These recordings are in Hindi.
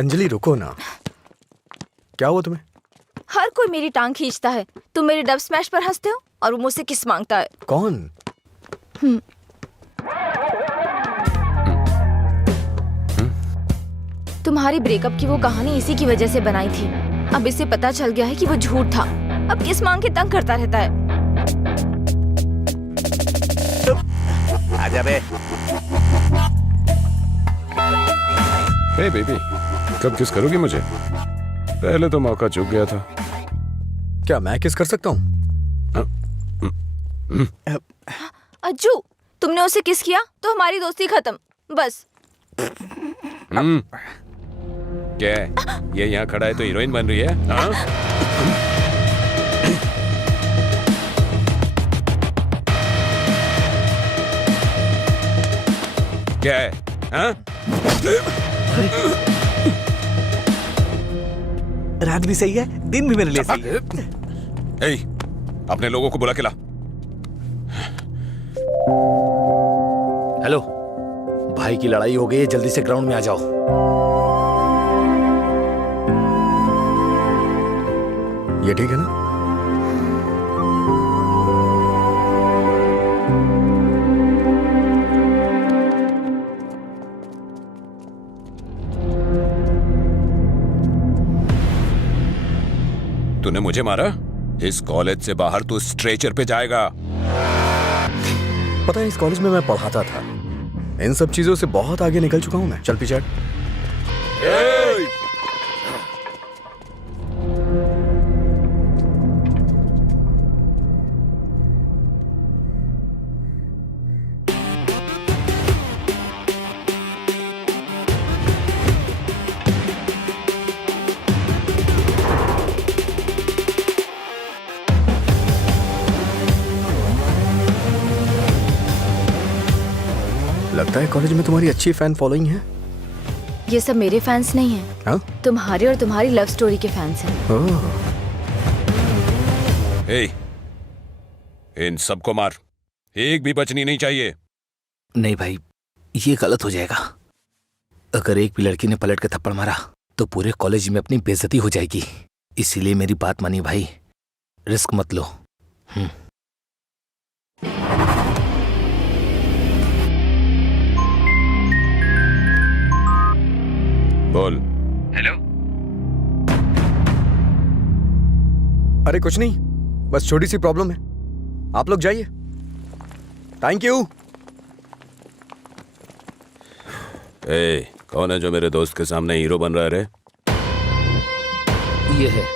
अंजलि रुको ना। क्या हुआ तुम्हें? हर कोई मेरी टांग खींचता है। तुम मेरे डब स्मैश पर हंसते हो और वो मुझसे किस मांगता है। कौन? तुम्हारी ब्रेकअप की वो कहानी इसी की वजह से बनाई थी। अब इसे पता चल गया है कि वो झूठ था। अब किस मांग के तंग करता रहता है। आजा बे। हे बेबी, कब किस करोगी मुझे? पहले तो मौका चूक गया था। क्या मैं किस कर सकता हूँ? अज्जू, तुमने उसे किस किया तो हमारी दोस्ती खत्म। बस। क्या है? ये यहाँ खड़ा है तो हीरोइन बन रही है? हाँ? क्या है? हाँ? रात भी सही है, दिन भी मेरे लिए सही है। ए, अपने लोगों को बुला के ला। हेलो, भाई की लड़ाई हो गई है, जल्दी से ग्राउंड में आ जाओ। ये ठीक है ना? तूने मुझे मारा? इस कॉलेज से बाहर तू स्ट्रेचर पे जाएगा। पता है, इस कॉलेज में मैं पढ़ाता था। इन सब चीजों से बहुत आगे निकल चुका हूं मैं। चल पीछे हट। लगता है कॉलेज में तुम्हारी अच्छी फैन फॉलोइंग है। ये सब मेरे फैंस नहीं हैं। हाँ? तुम्हारे और तुम्हारी लव स्टोरी के फैंस हैं। ओह। ए, इन सबको मार, एक भी बचनी नहीं चाहिए। नहीं भाई, ये गलत हो जाएगा। अगर एक भी लड़की ने पलट के थप्पड़ मारा तो पूरे कॉलेज में अपनी बेइज्जती हो जाएगी। इसीलिए मेरी बात मानिए भाई, रिस्क मत लो। बोल। हेलो। अरे कुछ नहीं, बस छोटी सी प्रॉब्लम है। आप लोग जाइए। Thank you. ए, कौन है जो मेरे दोस्त के सामने हीरो बन रहा है रे? ये है।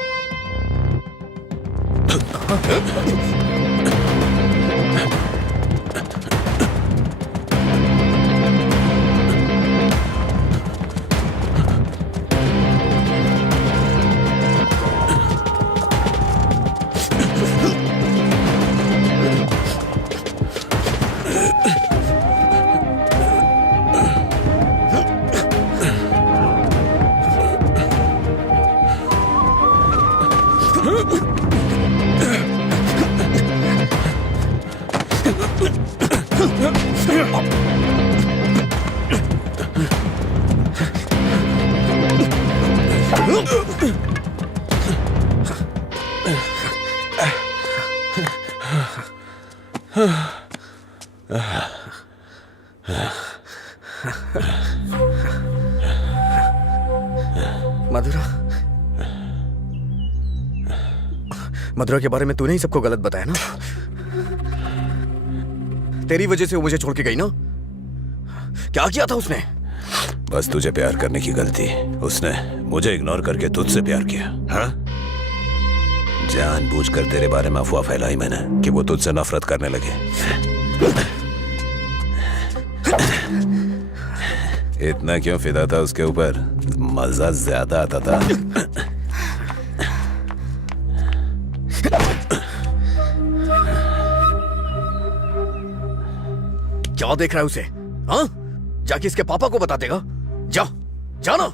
मधुरा के बारे में तूने ही सबको गलत बताया ना? तेरी वजह से वो मुझे छोड़ के गई ना? क्या किया था उसने? बस तुझे प्यार करने की गलती। उसने मुझे इग्नोर करके तुझसे प्यार किया। हाँ? जानबूझकर तेरे बारे में अफवाह फैलाई मैंने कि वो तुझसे नफरत करने लगे। इतना क्यों फिदा था उसके ऊपर? मजा ज्यादा आता था। क्या देख रहा है उसे? हाँ? जाके इसके पापा को बता देगा। जा, जाना।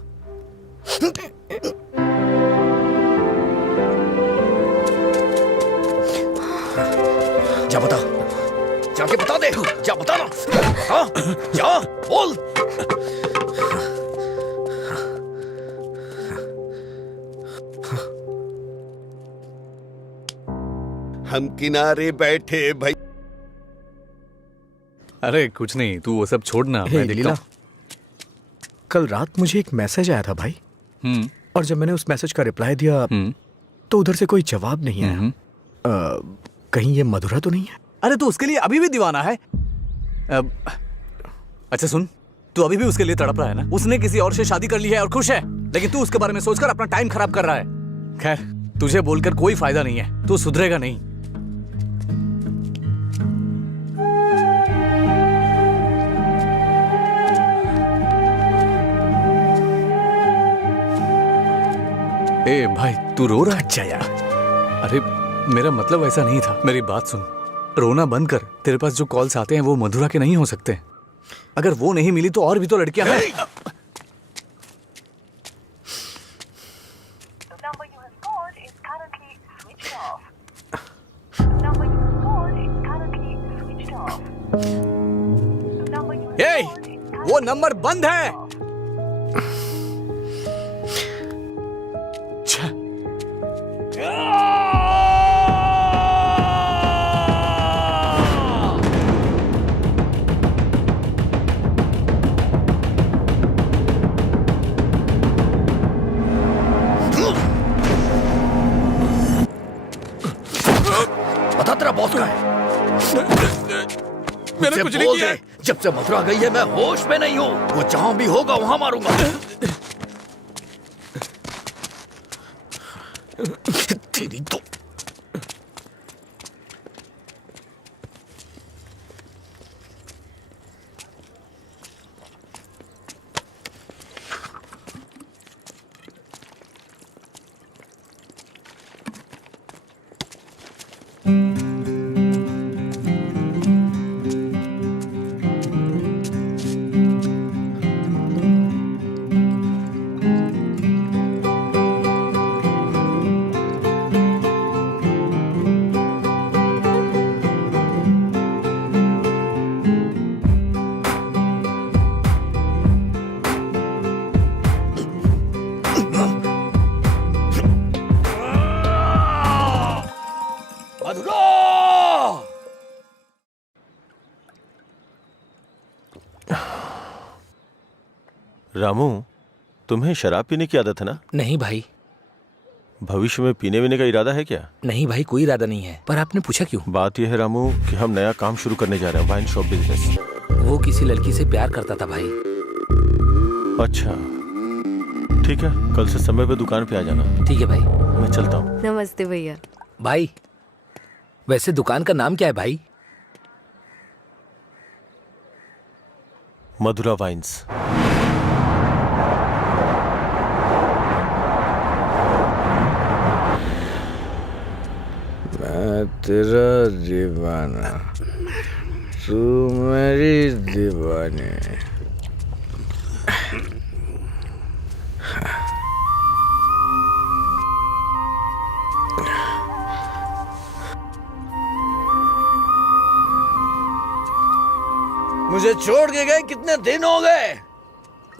जा बता, जाके बता दे। जा बता ना। हाँ? जा, बोल। हम किनारे बैठे भाई। अरे कुछ नहीं, तू वो सब छोड़ना, हे मैं देखता लीला, हूँ। कल रात मुझे एक मैसेज आया था भाई, हम्म, और जब मैंने उस मैसेज का रिप्लाई दिया तो उधर से कोई जवाब नहीं आया। कहीं ये मधुरा तो नहीं है? अरे तू उसके लिए अभी भी दीवाना है? अच्छा सुन, तू अभी भी उसके लिए तड़प रहा है ना? उसने किसी और से शादी कर ली है और खुश है, लेकिन तू उसके बारे में सोचकर अपना टाइम खराब कर रहा है। खैर, तुझे बोलकर कोई फायदा नहीं है, तू सुधरेगा नहीं। ए भाई, तू रो रहा है? अच्छा यार, अरे मेरा मतलब ऐसा नहीं था, मेरी बात सुन, रोना बंद कर। तेरे पास जो कॉल्स आते हैं वो मधुरा के नहीं हो सकते। अगर वो नहीं मिली तो और भी तो लड़कियां हैं। ए, वो नंबर बंद है। छः। बता तेरा बॉस कहाँ है? मैंने कुछ नहीं किया। जब से मथुरा गई है मैं होश में नहीं हूँ। वो जहां भी होगा वहां मारूंगा। तेरी तो रामू, तुम्हें शराब पीने की आदत है ना? नहीं भाई, भविष्य में पीने वीने का इरादा है क्या? नहीं भाई, कोई इरादा नहीं है। पर आपने पूछा क्यों? बात यह है रामू कि हम नया काम शुरू करने जा रहे हैं, वाइन शॉप बिजनेस। वो किसी लड़की से प्यार करता था भाई। अच्छा ठीक है, कल से समय पे दुकान पे आ जाना। ठीक है भाई। मैं चलता हूँ। नमस्ते भैया। भाई वैसे दुकान का नाम क्या है भाई? मधुरा वाइन्स। मैं तेरा दीवाना, तू मेरी दीवानी। मुझे छोड़ के गए कितने दिन हो गए,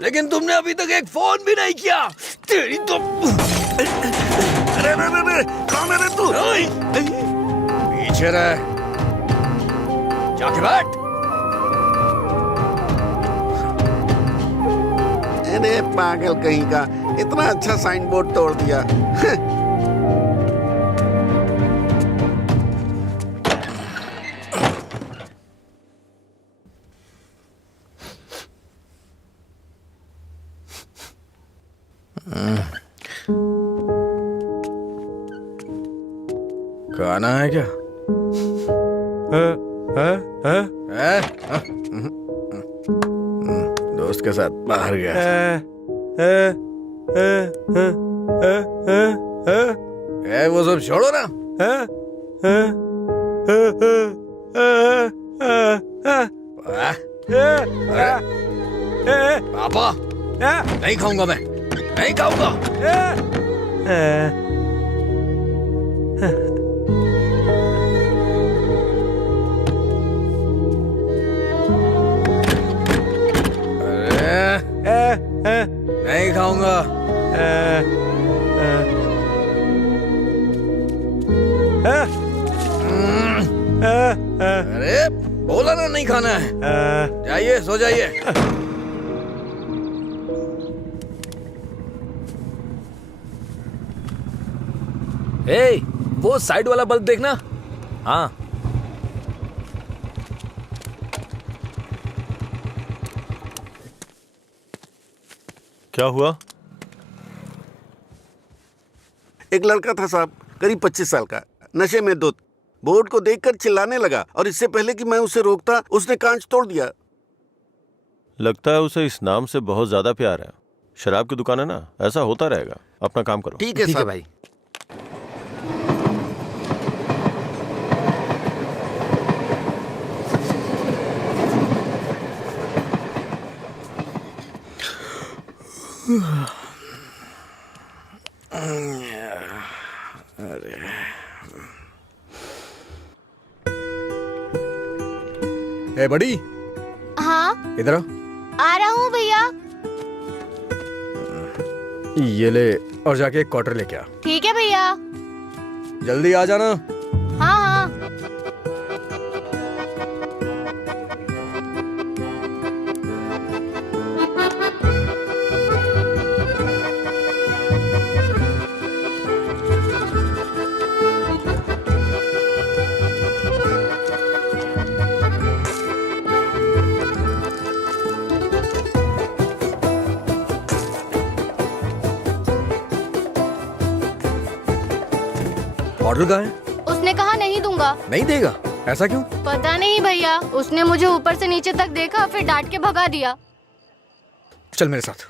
लेकिन तुमने अभी तक एक फोन भी नहीं किया। तेरी तो अरे कौन है तू? पीछे रह, जाके बैठ। अरे पागल कहीं का, इतना अच्छा साइन बोर्ड तोड़ दिया। खाना है क्या? दोस्त के साथ बाहर गया। वो सब छोड़ो ना। पापा, नहीं खाऊंगा मैं, नहीं खाऊंगा। नहीं खाऊंगा। खाना है। जाइए, सो जाइए। ए, वो साइड वाला बल्ब देखना। हाँ, क्या हुआ? एक लड़का था साहब, करीब 25 साल का, नशे में धुत, बोर्ड को देखकर चिल्लाने लगा और इससे पहले कि मैं उसे रोकता उसने कांच तोड़ दिया। लगता है उसे इस नाम से बहुत ज्यादा प्यार है। शराब की दुकान है ना, ऐसा होता रहेगा। अपना काम करो। ठीक है ठीक है साहब। भाई। ए बड़ी, हाँ, इधर आ रहा हूँ भैया। ये ले और जाके एक क्वार्टर लेके आ। ठीक है भैया। जल्दी आ जाना। हाँ हाँ। ऑर्डर कहाँ है? उसने कहा नहीं दूंगा। नहीं देगा? ऐसा क्यों? पता नहीं भैया, उसने मुझे ऊपर से नीचे तक देखा, फिर डांट के भगा दिया। चल मेरे साथ।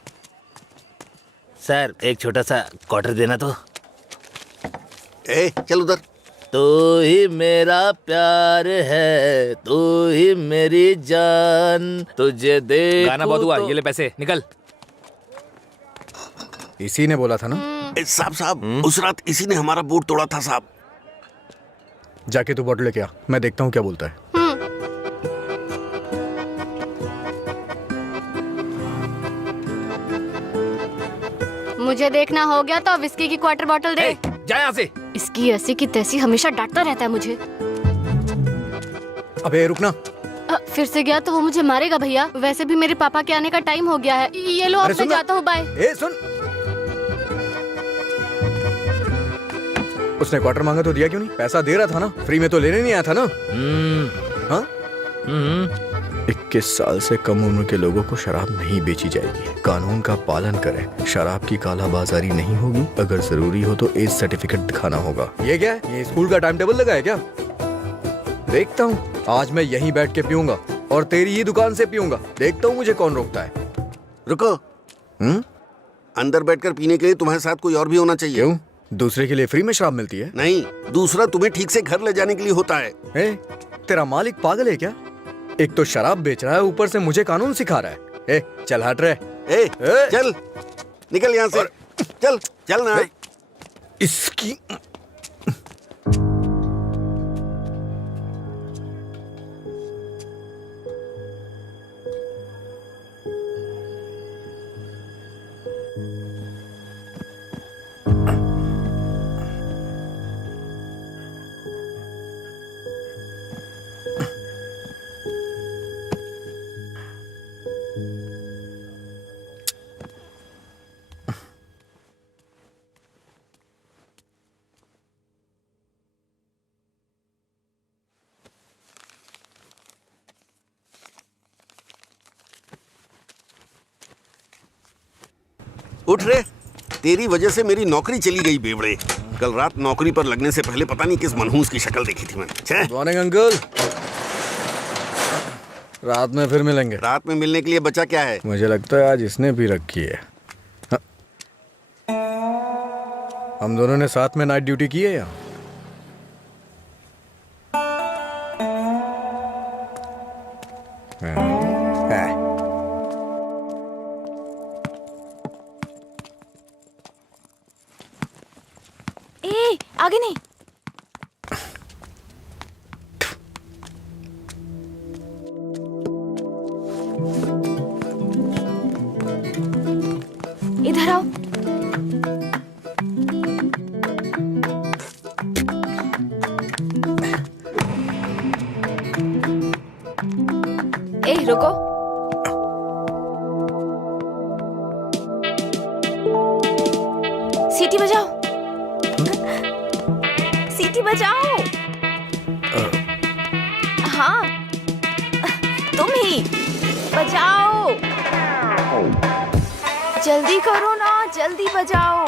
सर, एक छोटा सा क्वार्टर देना तो। चल उधर। तू ही मेरा प्यार है, तू ही मेरी जान, तुझे दे। गाना बहुत हुआ, ये ले पैसे, निकल। इसी ने बोला था ना? साहब, उस रात इसी ने हमारा बोर्ड तोड़ा था साहब। जाके तू बॉटल लेके आ, मैं देखता हूँ क्या बोलता है। मुझे देखना हो गया तो विस्की की क्वार्टर बॉटल दे। जा यहाँ से। इसकी ऐसी की तैसी हमेशा डांटता रहता है मुझे। अबे रुकना। फिर से गया तो वो मुझे मारेगा भैया। वैसे भी मेरे पापा के आने का टाइम हो गया है। ये लो, अब मैं जाता हूँ, बाय। ए सुन, उसने क्वार्टर मांगा तो दिया क्यों नहीं? पैसा दे रहा था ना, फ्री में तो लेने नहीं आया था ना? हाँ? 21 साल से कम उम्र के लोगों को शराब नहीं बेची जाएगी। कानून का पालन करें, शराब की कालाबाजारी नहीं होगी। अगर जरूरी हो तो एज सर्टिफिकेट दिखाना होगा। ये क्या है? ये स्कूल का टाइम टेबल लगा है क्या? देखता हूँ, आज मैं यहीं बैठ के पीऊंगा और तेरी ही दुकान से पीऊंगा। देखता हूँ मुझे कौन रोकता है। रुको। अंदर बैठकर पीने के लिए तुम्हारे साथ कोई और भी होना चाहिए। क्यों? दूसरे के लिए फ्री में शराब मिलती है? नहीं, दूसरा तुम्हें ठीक से घर ले जाने के लिए होता है। तेरा मालिक पागल है क्या? एक तो शराब बेच रहा है, ऊपर से मुझे कानून सिखा रहा है। चल हट रहे। चल निकल यहाँ से। चल चल ना। इसकी उठ रे, तेरी वजह से मेरी नौकरी चली गई बेवड़े। कल रात नौकरी पर लगने से पहले पता नहीं किस मनहूस की शक्ल देखी थी मैंने। Morning uncle. रात में फिर मिलेंगे। रात में मिलने के लिए बचा क्या है? मुझे लगता है आज इसने भी रखी है। हम दोनों ने साथ में नाइट ड्यूटी की है या? आगे नहीं। इधर आओ। सीटी बजाओ, सीटी बजाओ। हाँ, तुम ही बजाओ, जल्दी करो ना, जल्दी बजाओ,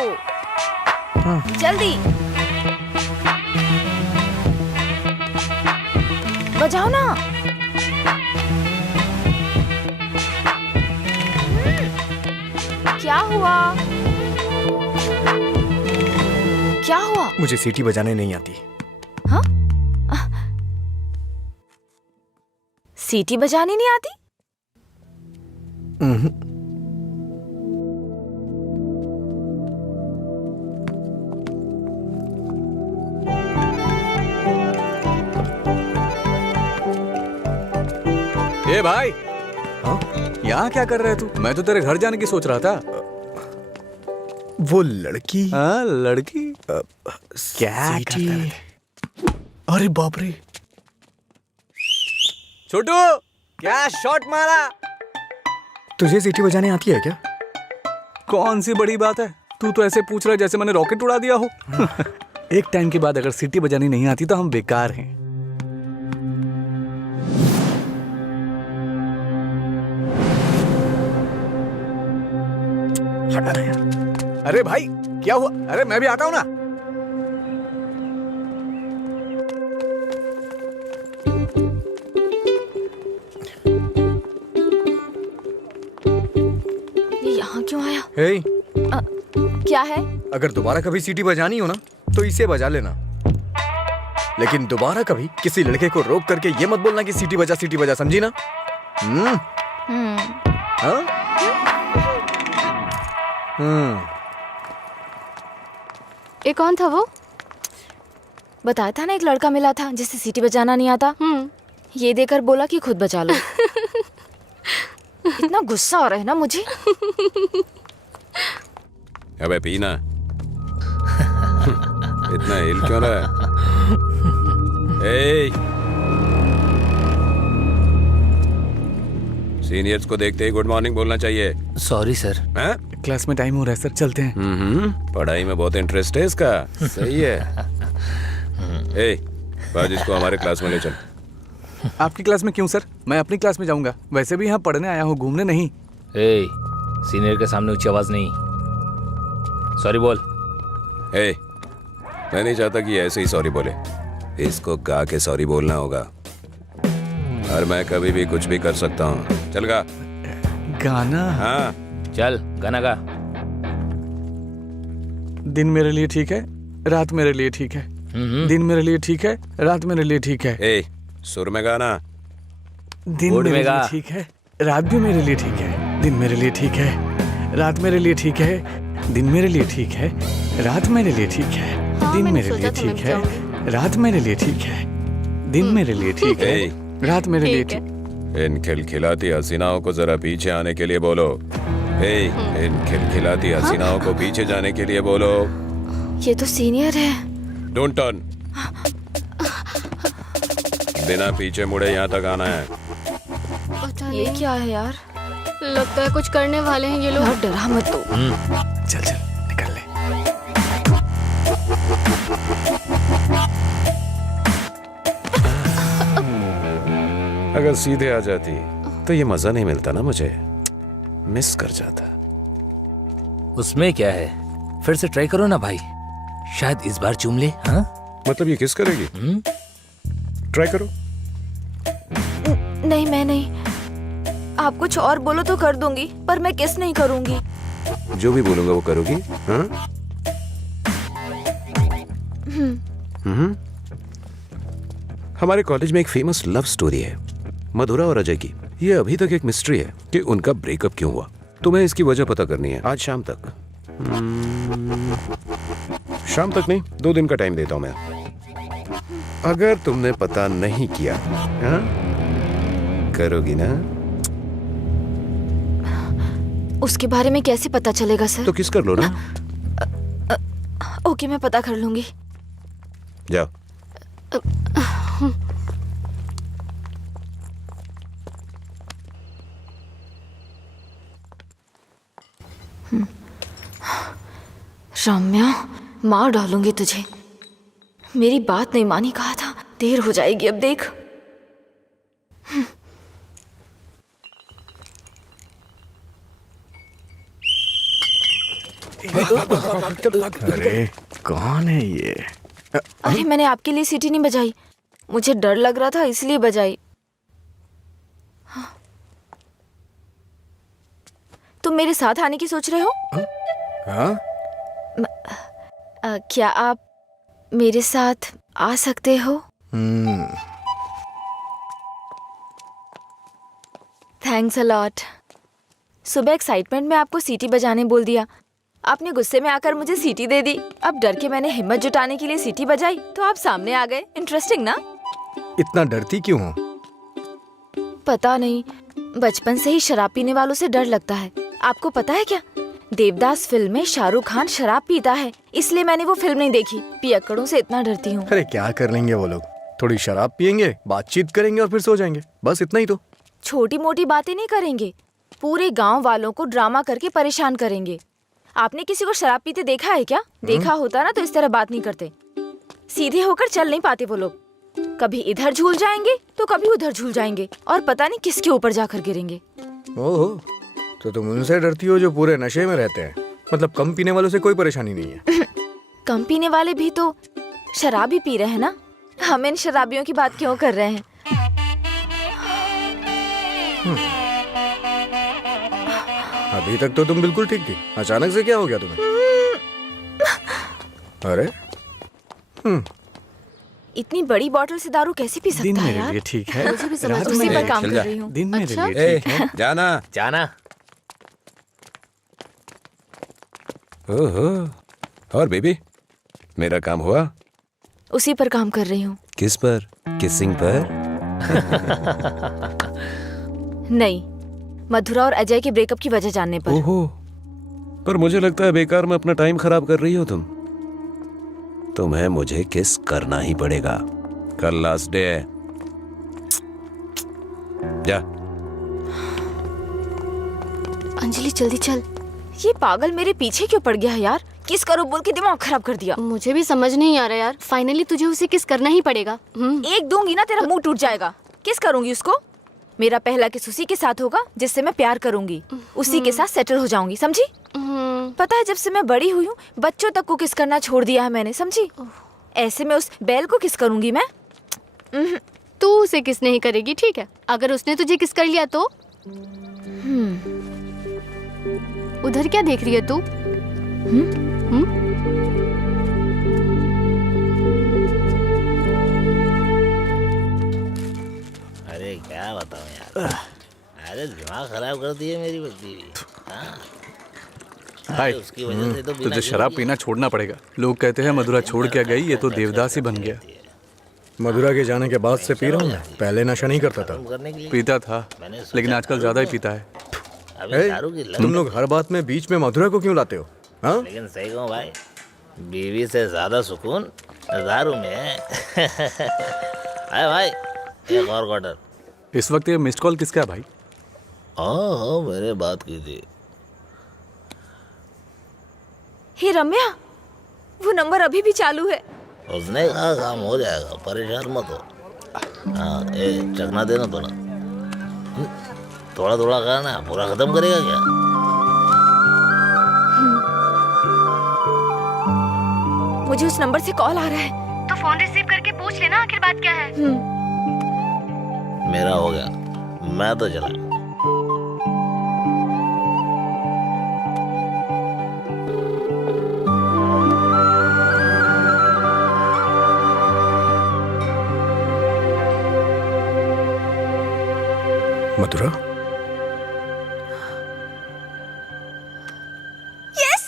जल्दी बजाओ ना। क्या हुआ? क्या हुआ? मुझे सीटी बजाने नहीं आती। हाँ? सीटी बजानी नहीं आती? ए भाई, हाँ? यहाँ क्या कर रहा है तू? मैं तो तेरे घर जाने की सोच रहा था। वो लड़की? हाँ, लड़की क्या करता है? अरे बाप रे, छोटू क्या शॉट मारा। तुझे सीटी बजाने आती है क्या? कौन सी बड़ी बात है, तू तो ऐसे पूछ रहा है जैसे मैंने रॉकेट उड़ा दिया हो। एक टाइम के बाद अगर सीटी बजानी नहीं आती तो हम बेकार हैं। हटा यार। अरे भाई क्या हुआ? अरे मैं भी आता हूं ना। ये यहाँ क्यों आया? हे, क्या है? अगर दोबारा कभी सीटी बजानी हो ना तो इसे बजा लेना, लेकिन दोबारा कभी किसी लड़के को रोक करके ये मत बोलना कि सीटी बजा, समझी ना? हाँ? ये कौन था वो? बताया था ना, एक लड़का मिला था जिसे सीटी बजाना नहीं आता। ये देकर बोला कि खुद बजा लो। इतना गुस्सा आ रहा है ना मुझे। अबे पीना। इतना हिल क्यों रहा है? सीनियर्स को देखते ही गुड मॉर्निंग बोलना चाहिए। Sorry sir. हैं? क्लास में टाइम हो रहा है सर, चलते हैं। पढ़ाई में बहुत इंटरेस्ट है इसका। सही है। आज इसको हमारे क्लास में ले चल। आपकी क्लास में क्यों सर? मैं अपनी क्लास में जाऊंगा। वैसे भी यहाँ पढ़ने आया हूँ, घूमने नहीं। सीनियर के सामने ऊंची आवाज नहीं। सॉरी बोल। मैं नहीं चाहता कि ऐसे ही सॉरी बोले, इसको गा के सॉरी बोलना होगा। और मैं कभी भी कुछ भी कर सकता हूँ। चल गा। गाना? हाँ चल गाना गा। दिन मेरे लिए ठीक है, रात मेरे लिए ठीक है। दिन मेरे लिए ठीक है, रात मेरे लिए ठीक है। सुर में गाना। दिन मेरे लिए ठीक है, रात भी मेरे लिए ठीक है। दिन मेरे लिए ठीक है, रात मेरे लिए ठीक है। दिन मेरे लिए ठीक है, रात मेरे लिए ठीक है। दिन मेरे लिए ठीक है, रात मेरे लिए ठीक है। दिन मेरे लिए ठीक है, रात मेरे लिए ठीक। इन खिलखिलाती हसीनाओं को जरा पीछे आने के लिए बोलो। इन खिलखिलाती हसीनाओं को पीछे जाने के लिए बोलो। ये तो सीनियर है। Don't turn. बिना पीछे मुड़े यहाँ तक आना है। पता ये नहीं, क्या है यार? लगता है कुछ करने वाले हैं ये लोग। यार डरा मत तो। चल चल निकल ले। अगर सीधे आ जाती तो ये मजा नहीं मिलता ना, मुझे मिस कर जाता। उसमें क्या है, फिर से ट्राई करो ना भाई, शायद इस बार चूम ले। हाँ मतलब ये किस करेगी? ट्राई करो। नहीं मैं नहीं। आप कुछ और बोलो तो कर दूंगी, पर मैं किस नहीं करूंगी। जो भी बोलूंगा वो करोगी? हाँ? हमारे कॉलेज में एक फेमस लव स्टोरी है, मधुरा और अजय की। ये अभी तक एक मिस्ट्री है कि उनका ब्रेकअप क्यों हुआ। तुम्हें इसकी वजह पता करनी है आज शाम तक। शाम तक नहीं, 2 दिन का टाइम देता हूं मैं। अगर तुमने पता नहीं किया, हाँ? करोगी ना? उसके बारे में कैसे पता चलेगा सर? तो किस कर लो ना। ओके मैं पता कर लूंगी। जाओ। रम्या, मार डालूंगी तुझे। मेरी बात नहीं मानी, कहा था। देर हो जाएगी अब, देख। अरे कौन है ये? अरे मैंने आपके लिए सीटी नहीं बजाई, मुझे डर लग रहा था इसलिए बजाई। हाँ। तुम मेरे साथ आने की सोच रहे हो? हाँ? क्या आप मेरे साथ आ सकते हो? Thanks a lot. सुबह एक्साइटमेंट में आपको सीटी बजाने बोल दिया, आपने गुस्से में आकर मुझे सीटी दे दी। अब डर के मैंने हिम्मत जुटाने के लिए सीटी बजाई तो आप सामने आ गए। इंटरेस्टिंग ना? इतना डरती क्यों हो? पता नहीं, बचपन से ही शराब पीने वालों से डर लगता है। आपको पता है क्या, देवदास फिल्म में शाहरुख खान शराब पीता है, इसलिए मैंने वो फिल्म नहीं देखी। पियक्कड़ों से इतना डरती हूँ। अरे क्या कर लेंगे वो लोग? थोड़ी शराब पियेंगे, बातचीत करेंगे और फिर सो जाएंगे, बस इतना ही तो। छोटी मोटी बातें नहीं करेंगे, पूरे गांव वालों को ड्रामा करके परेशान करेंगे। आपने किसी को शराब पीते देखा है क्या? देखा होता ना तो इस तरह बात नहीं करते। सीधे होकर चल नहीं पाते वो लोग, कभी इधर झूल जाएंगे तो कभी उधर झूल जाएंगे और पता नहीं किसके ऊपर जाकर गिरेंगे। ओहो, तो तुम उनसे डरती हो जो पूरे नशे में रहते हैं? मतलब कम पीने वालों से कोई परेशानी नहीं है? कम पीने वाले भी तो शराब ही पी रहे हैं ना, हम इन शराबियों की बात क्यों कर रहे हैं? अभी तक तो तुम बिल्कुल ठीक थी, अचानक से क्या हो गया तुम्हें? अरे इतनी बड़ी बोतल से दारू कैसे पी सकता है यार? ठीक है, मुझे भी समझ उसी पर काम कर रही हूँ। दिन मेरे अच्छा? लिए ठीक है। जाना। जाना। ओहो, और बेबी, मेरा काम हुआ? उसी पर काम कर रही हूँ। किस पर? किसिंग पर? नहीं, मधुरा और अजय के ब्रेकअप की वजह जानने पर। ओहो, पर मुझे लगता है बेकार में अपना टाइम खराब कर रही हो तुम। तुम्हें मुझे किस करना ही पड़ेगा, कल लास्ट डे है। जा। अंजलि जल्दी चल। ये पागल मेरे पीछे क्यों पड़ गया है यार? किस करो बोल के दिमाग खराब कर दिया। मुझे भी समझ नहीं आ रहा यार, फाइनली तुझे उसे किस करना ही पड़ेगा। एक दूंगी ना तेरा मुंह टूट जाएगा। किस करूंगी उसको? मेरा पहला किस उसी के साथ होगा जिससे मैं प्यार करूंगी, उसी के साथ सेटल हो जाऊंगी, समझी? पता है जब से मैं बड़ी हुई हूँ बच्चों तक को किस करना छोड़ दिया है मैंने, समझी? ऐसे में उस बैल को किस करूंगी मैं? तू उसे किस नहीं करेगी, ठीक है? अगर उसने तुझे किस कर लिया तो? उधर क्या देख रही है तू? अरे क्या बताऊं यार, अरे दिमाग खराब कर दिए मेरी बच्ची। हाय, उसकी वजह से तो तुझे शराब पीना छोड़ना पड़ेगा। लोग कहते हैं मधुरा छोड़ के गई, ये तो देवदास ही बन गया। मधुरा के जाने के बाद से पी रहा हूँ मैं, पहले नशा नहीं करता था। करने के लिए पीता था, लेकिन आजकल ज्यादा ही पीता है। अभी ए, दारू की लत। तुम लोग हर बात में बीच में मधुरा को क्यों लाते हो? हाँ? लेकिन सही कहूँ भाई, बीवी से ज्यादा सुकून दारू में है। अरे भाई, एक और क्वार्टर। इस वक्त ये मिस्ड कॉल किसका है भाई? हाँ, मैंने बात की थी। हे रम्या, वो नंबर अभी भी चालू है। उसने कहा काम हो जाएगा, परेशान मत हो। हाँ, चखना देना थोड़ा। थोड़ा थोड़ा खाना, पूरा खत्म करेगा क्या? मुझे उस नंबर से कॉल आ रहा है। तो फोन रिसीव करके पूछ लेना आखिर बात क्या है। मेरा हो गया, मैं तो चला। मधुरा? यस।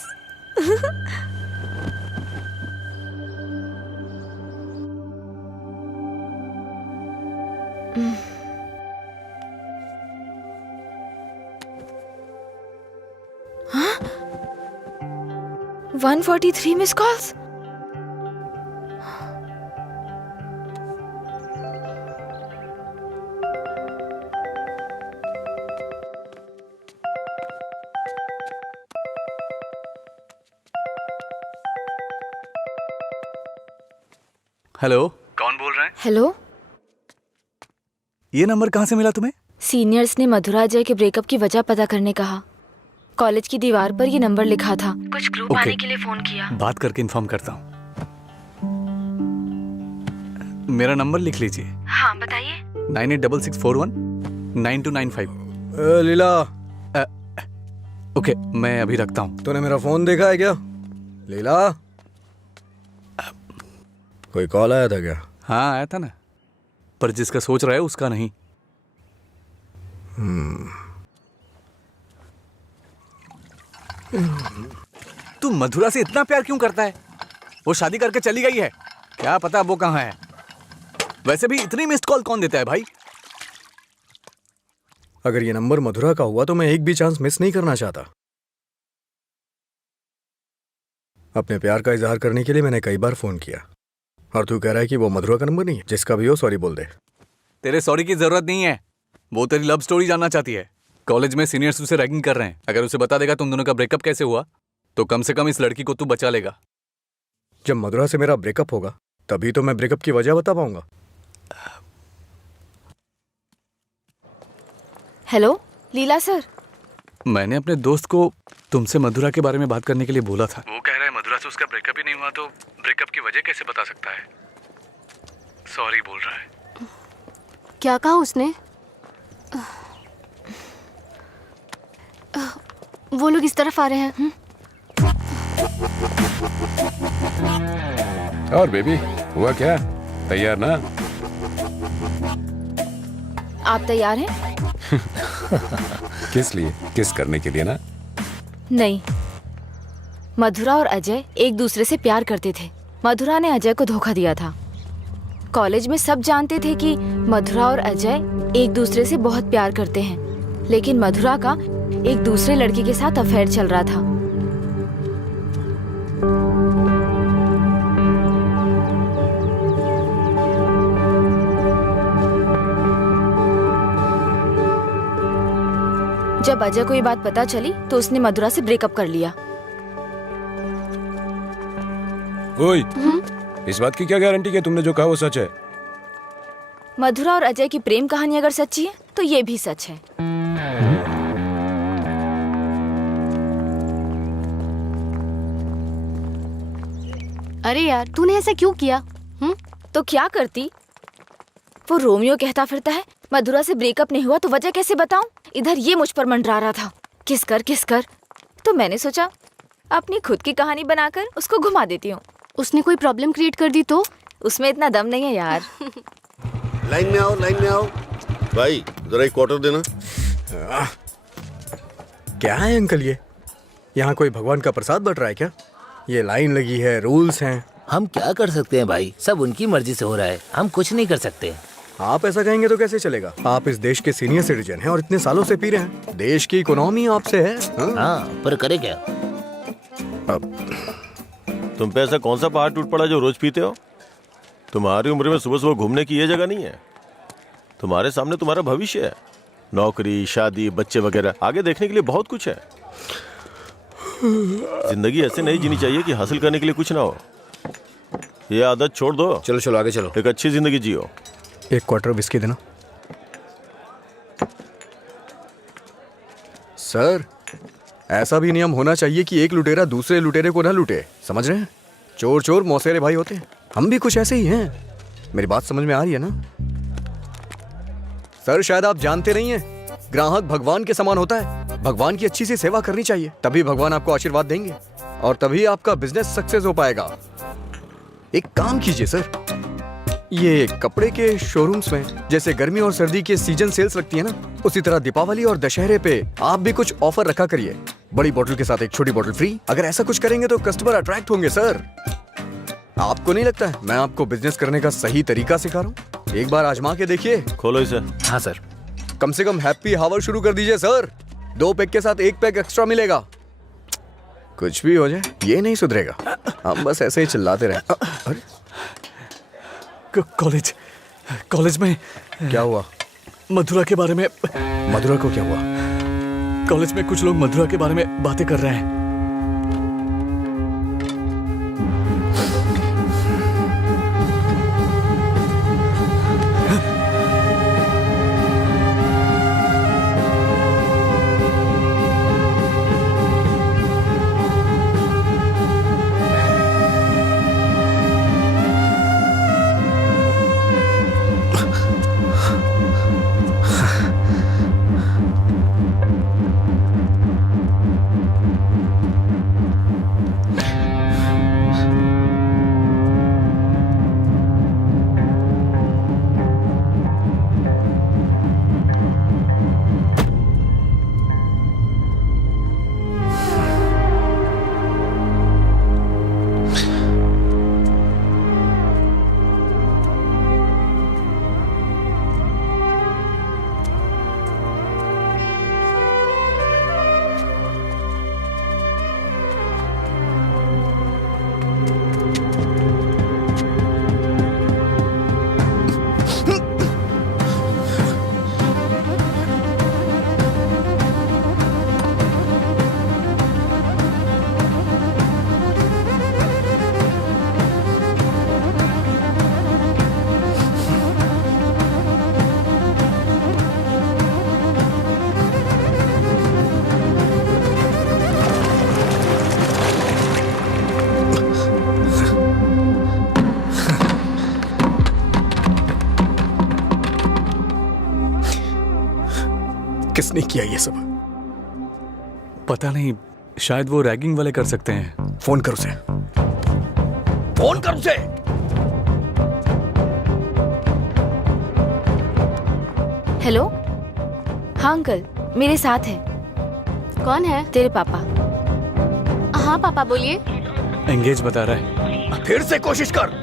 143 miss calls. हेलो, कौन बोल रहे हैं? हेलो, ये नंबर कहाँ से मिला तुम्हें? सीनियर्स ने मधुरा अजय के ब्रेकअप की वजह पता करने कहा। कॉलेज की दीवार पर ये नंबर लिखा था। कुछ क्लू ओके। पाने के लिए फोन किया। बात करके इन्फॉर्म करता हूँ। मेरा नंबर लिख लीजिए। हाँ बताइए। 9866419295। लीला, ओके, मैं अभी रखता हूँ। तूने मेरा फोन देखा है क्या? लीला, कोई कॉल आया था क्या? हाँ आया था ना, पर जिसका सोच रहा है उसका नहीं। तू मधुरा से इतना प्यार क्यों करता है? वो शादी करके चली गई है, क्या पता वो कहाँ है। वैसे भी इतनी मिस्ड कॉल कौन देता है भाई? अगर ये नंबर मधुरा का हुआ तो मैं एक भी चांस मिस नहीं करना चाहता। अपने प्यार का इजहार करने के लिए मैंने कई बार फोन किया, और तू कह रहा है कि वो मधुरा का नंबर नहीं है? जिसका भी हो सॉरी बोल दे। तेरे सॉरी की जरूरत नहीं है, वो तेरी लव स्टोरी जानना चाहती है। कॉलेज में सीनियर्स उसे रैगिंग कर रहे हैं। अगर उसे बता देगा तुम दोनों का ब्रेकअप कैसे हुआ तो कम से कम इस लड़की को तू बचा लेगा। जब मधुरा से मेरा ब्रेकअप होगा तभी तो मैं ब्रेकअप की वजह बता पाऊंगा। हेलो लीला सर। मैंने अपने दोस्त को तुमसे मधुरा के बारे में बात करने के लिए बोला था। वो कह रहा है मधुरा से उसका ब्रेकअप ही नहीं हुआ तो ब्रेकअप की वजह कैसे बता सकता है। सॉरी बोल रहा है। क्या कहा उसने? वो लोग इस तरफ आ रहे हैं। और बेबी, हुआ क्या? तैयार ना? आप तैयार हैं? किस लिए? किस करने के लिए ना? नहीं, मधुरा और अजय एक दूसरे से प्यार करते थे। मधुरा ने अजय को धोखा दिया था। कॉलेज में सब जानते थे कि मधुरा और अजय एक दूसरे से बहुत प्यार करते हैं, लेकिन मधुरा का एक दूसरे लड़के के साथ अफेयर चल रहा था। जब अजय को ये बात पता चली तो उसने मधुरा से ब्रेकअप कर लिया। ओए, इस बात की क्या गारंटी कि तुमने जो कहा वो सच है? मधुरा और अजय की प्रेम कहानी अगर सच्ची है तो ये भी सच है। अरे यार, तूने ऐसा क्यों किया? तो क्या करती? वो रोमियो कहता फिरता है मधुरा से ब्रेकअप नहीं हुआ तो वजह कैसे बताऊं? इधर ये मुझ पर मंडरा रहा था, किस कर। तो मैंने सोचा अपनी खुद की कहानी बनाकर उसको घुमा देती हूँ। उसने कोई प्रॉब्लम क्रिएट कर दी तो? उसमें इतना दम नहीं है यार। लाइन में आओ, लाइन में आओ। भाई जरा एक क्वार्टर देना। क्या है अंकल ये? यहाँ कोई भगवान का प्रसाद बट रहा है क्या? ये लाइन लगी है, रूल्स हैं। हम क्या कर सकते हैं भाई, सब उनकी मर्जी से हो रहा है, हम कुछ नहीं कर सकते। आप ऐसा कहेंगे तो कैसे चलेगा? आप इस देश के सीनियर सिटीजन हैं और इतने सालों से पी रहे हैं। देश की इकोनॉमी आपसे है। हाँ, पर करे क्या? तुम पे ऐसा कौन सा पहाड़ टूट पड़ा जो रोज पीते हो? तुम्हारी उम्र में सुबह सुबह घूमने की ये जगह नहीं है। तुम्हारे सामने तुम्हारा भविष्य है, नौकरी, शादी, बच्चे वगैरह। आगे देखने के लिए बहुत कुछ है। जिंदगी ऐसे नहीं जीनी चाहिए कि हासिल करने के लिए कुछ ना हो। ये आदत छोड़ दो। चलो चलो आगे चलो। एक अच्छी जिंदगी जियो। एक क्वार्टर विस्की देना। सर, ऐसा भी नियम होना चाहिए कि एक लुटेरा दूसरे लुटेरे को ना लूटे, समझ रहे हैं? चोर चोर मौसेरे भाई होते हैं। हम भी कुछ ऐसे ही हैं। मेरी बात समझ में आ रही है ना? सर, शायद आप जानते नहीं हैं, ग्राहक भगवान के समान होता है। भगवान की अच्छी सी सेवा करनी चाहिए, तभी भगवान आपको आशीर्वाद देंगे और तभी आपका बिजनेस सक्सेस हो पाएगा। एक काम कीजिए सर, ये कपड़े के शोरूम्स में जैसे गर्मी और सर्दी के सीजन सेल्स लगती है ना, उसी तरह दीपावली और दशहरे पे आप भी कुछ ऑफर रखा करिए। बड़ी बोतल के साथ एक छोटी बोतल फ्री। अगर ऐसा कुछ करेंगे तो कस्टमर अट्रैक्ट होंगे सर। आपको नहीं लगता है मैं आपको बिजनेस करने का सही तरीका सिखा रहा हूँ? एक बार आजमा के देखिए। खोलो इसे। हाँ सर। कम से कम हैप्पी हावर शुरू कर दीजिए सर। 2 पैक के साथ 1 पैक एक्स्ट्रा मिलेगा। कुछ भी हो जाए ये नहीं सुधरेगा। हम बस ऐसे ही चिल्लाते रहे। अरे कॉलेज में क्या हुआ? मधुरा के बारे में। मधुरा को क्या हुआ? कॉलेज में कुछ लोग मधुरा के बारे में बातें कर रहे हैं। किसने किया ये सब? पता नहीं, शायद वो रैगिंग वाले कर सकते हैं। फोन कर उसे। फोन कर उसे। हेलो। हाँ अंकल, मेरे साथ है। कौन है? तेरे पापा। हाँ पापा बोलिए। एंगेज बता रहा है। फिर से कोशिश कर।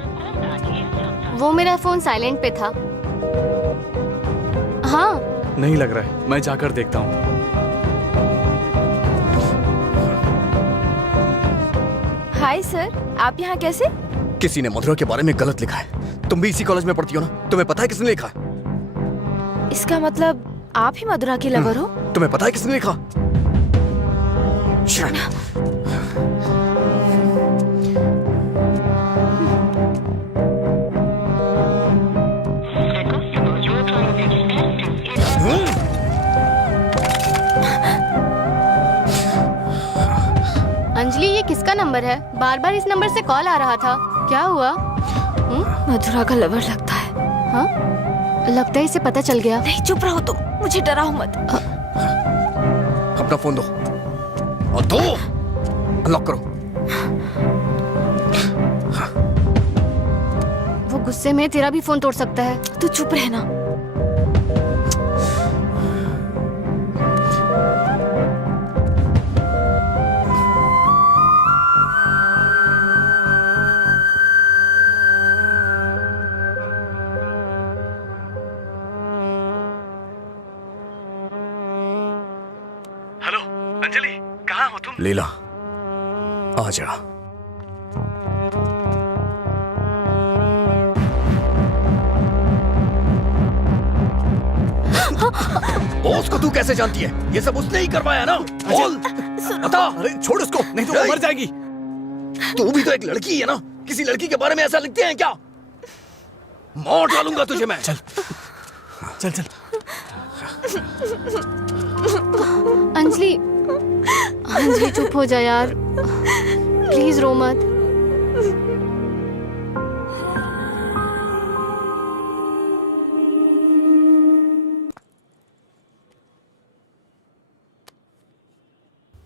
वो मेरा फोन साइलेंट पे था। हाँ नहीं लग रहा है, मैं जाकर देखता हूँ। हाय सर, आप यहाँ कैसे? किसी ने मधुरा के बारे में गलत लिखा है। तुम भी इसी कॉलेज में पढ़ती हो ना? तुम्हें पता है किसने लिखा? इसका मतलब आप ही मधुरा के लवर हो? तुम्हें पता है किसने लिखा? अंजलि, ये किसका नंबर है? बार बार इस नंबर से कॉल आ रहा था। क्या हुआ? मधुरा का लवर लगता है। हाँ, लगता है इसे पता चल गया। नहीं, चुप रहो तुम, मुझे डराओ मत। अपना फोन दो और दो। अनलॉक करो। वो गुस्से में तेरा भी फोन तोड़ सकता है। तू चुप रहना। हेलो अंजलि, कहाँ हो तुम? लीला, आ जा। बॉस को तू कैसे जानती है? ये सब उसने ही करवाया ना? बोल, बता। अरे छोड़ उसको, नहीं तो वो मर जाएगी। तू भी तो एक लड़की है ना? किसी लड़की के बारे में ऐसा लिखते हैं क्या? मौत डालूंगा तुझे मैं। चल चल चल। अंजलि, अंजलि चुप हो जा यार, प्लीज रो मत।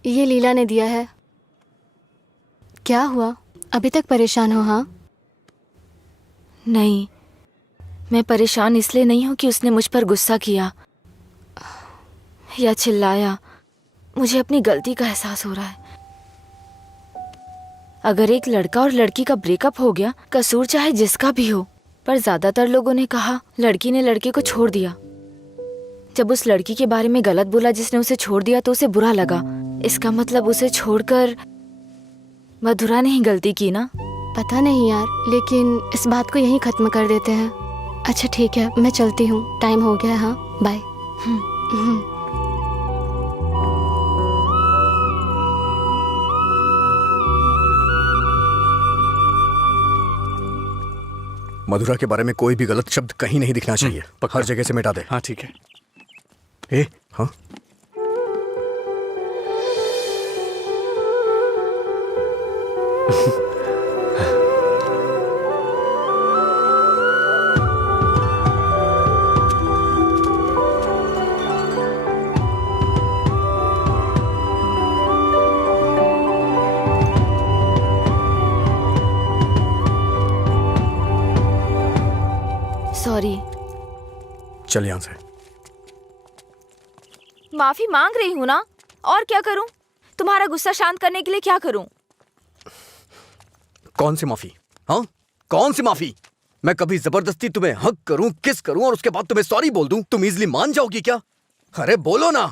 ये लीला ने दिया है। क्या हुआ? अभी तक परेशान हो? हाँ नहीं, मैं परेशान इसलिए नहीं हूँ कि उसने मुझ पर गुस्सा किया या चिल्लाया। मुझे अपनी गलती का एहसास हो रहा है। अगर एक लड़का और लड़की का ब्रेकअप हो गया, कसूर चाहे जिसका भी हो, पर ज्यादातर लोगों ने कहा लड़की ने लड़के को छोड़ दिया। जब उस लड़की के बारे में गलत बोला जिसने उसे छोड़ दिया तो उसे बुरा लगा। इसका मतलब उसे छोड़कर मधुरा ने ही गलती की ना? पता नहीं यार, लेकिन इस बात को यहीं खत्म कर देते हैं। अच्छा ठीक है, मैं चलती हूँ, टाइम हो गया। हाँ बाय। मधुरा के बारे में कोई भी गलत शब्द कहीं नहीं दिखना चाहिए। हर जगह से मिटा दे। हाँ ठीक है। ए, हाँ सॉरी। चल यहाँ से। माफी मांग रही हूँ ना, और क्या करूँ? तुम्हारा गुस्सा शांत करने के लिए क्या करूँ? कौन सी माफी? हाँ, कौन सी माफी? मैं कभी जबरदस्ती तुम्हें हक करूं, किस करूं और उसके बाद तुम्हें सॉरी बोल दूं, तुम इजीली मान जाओगी क्या? अरे बोलो ना।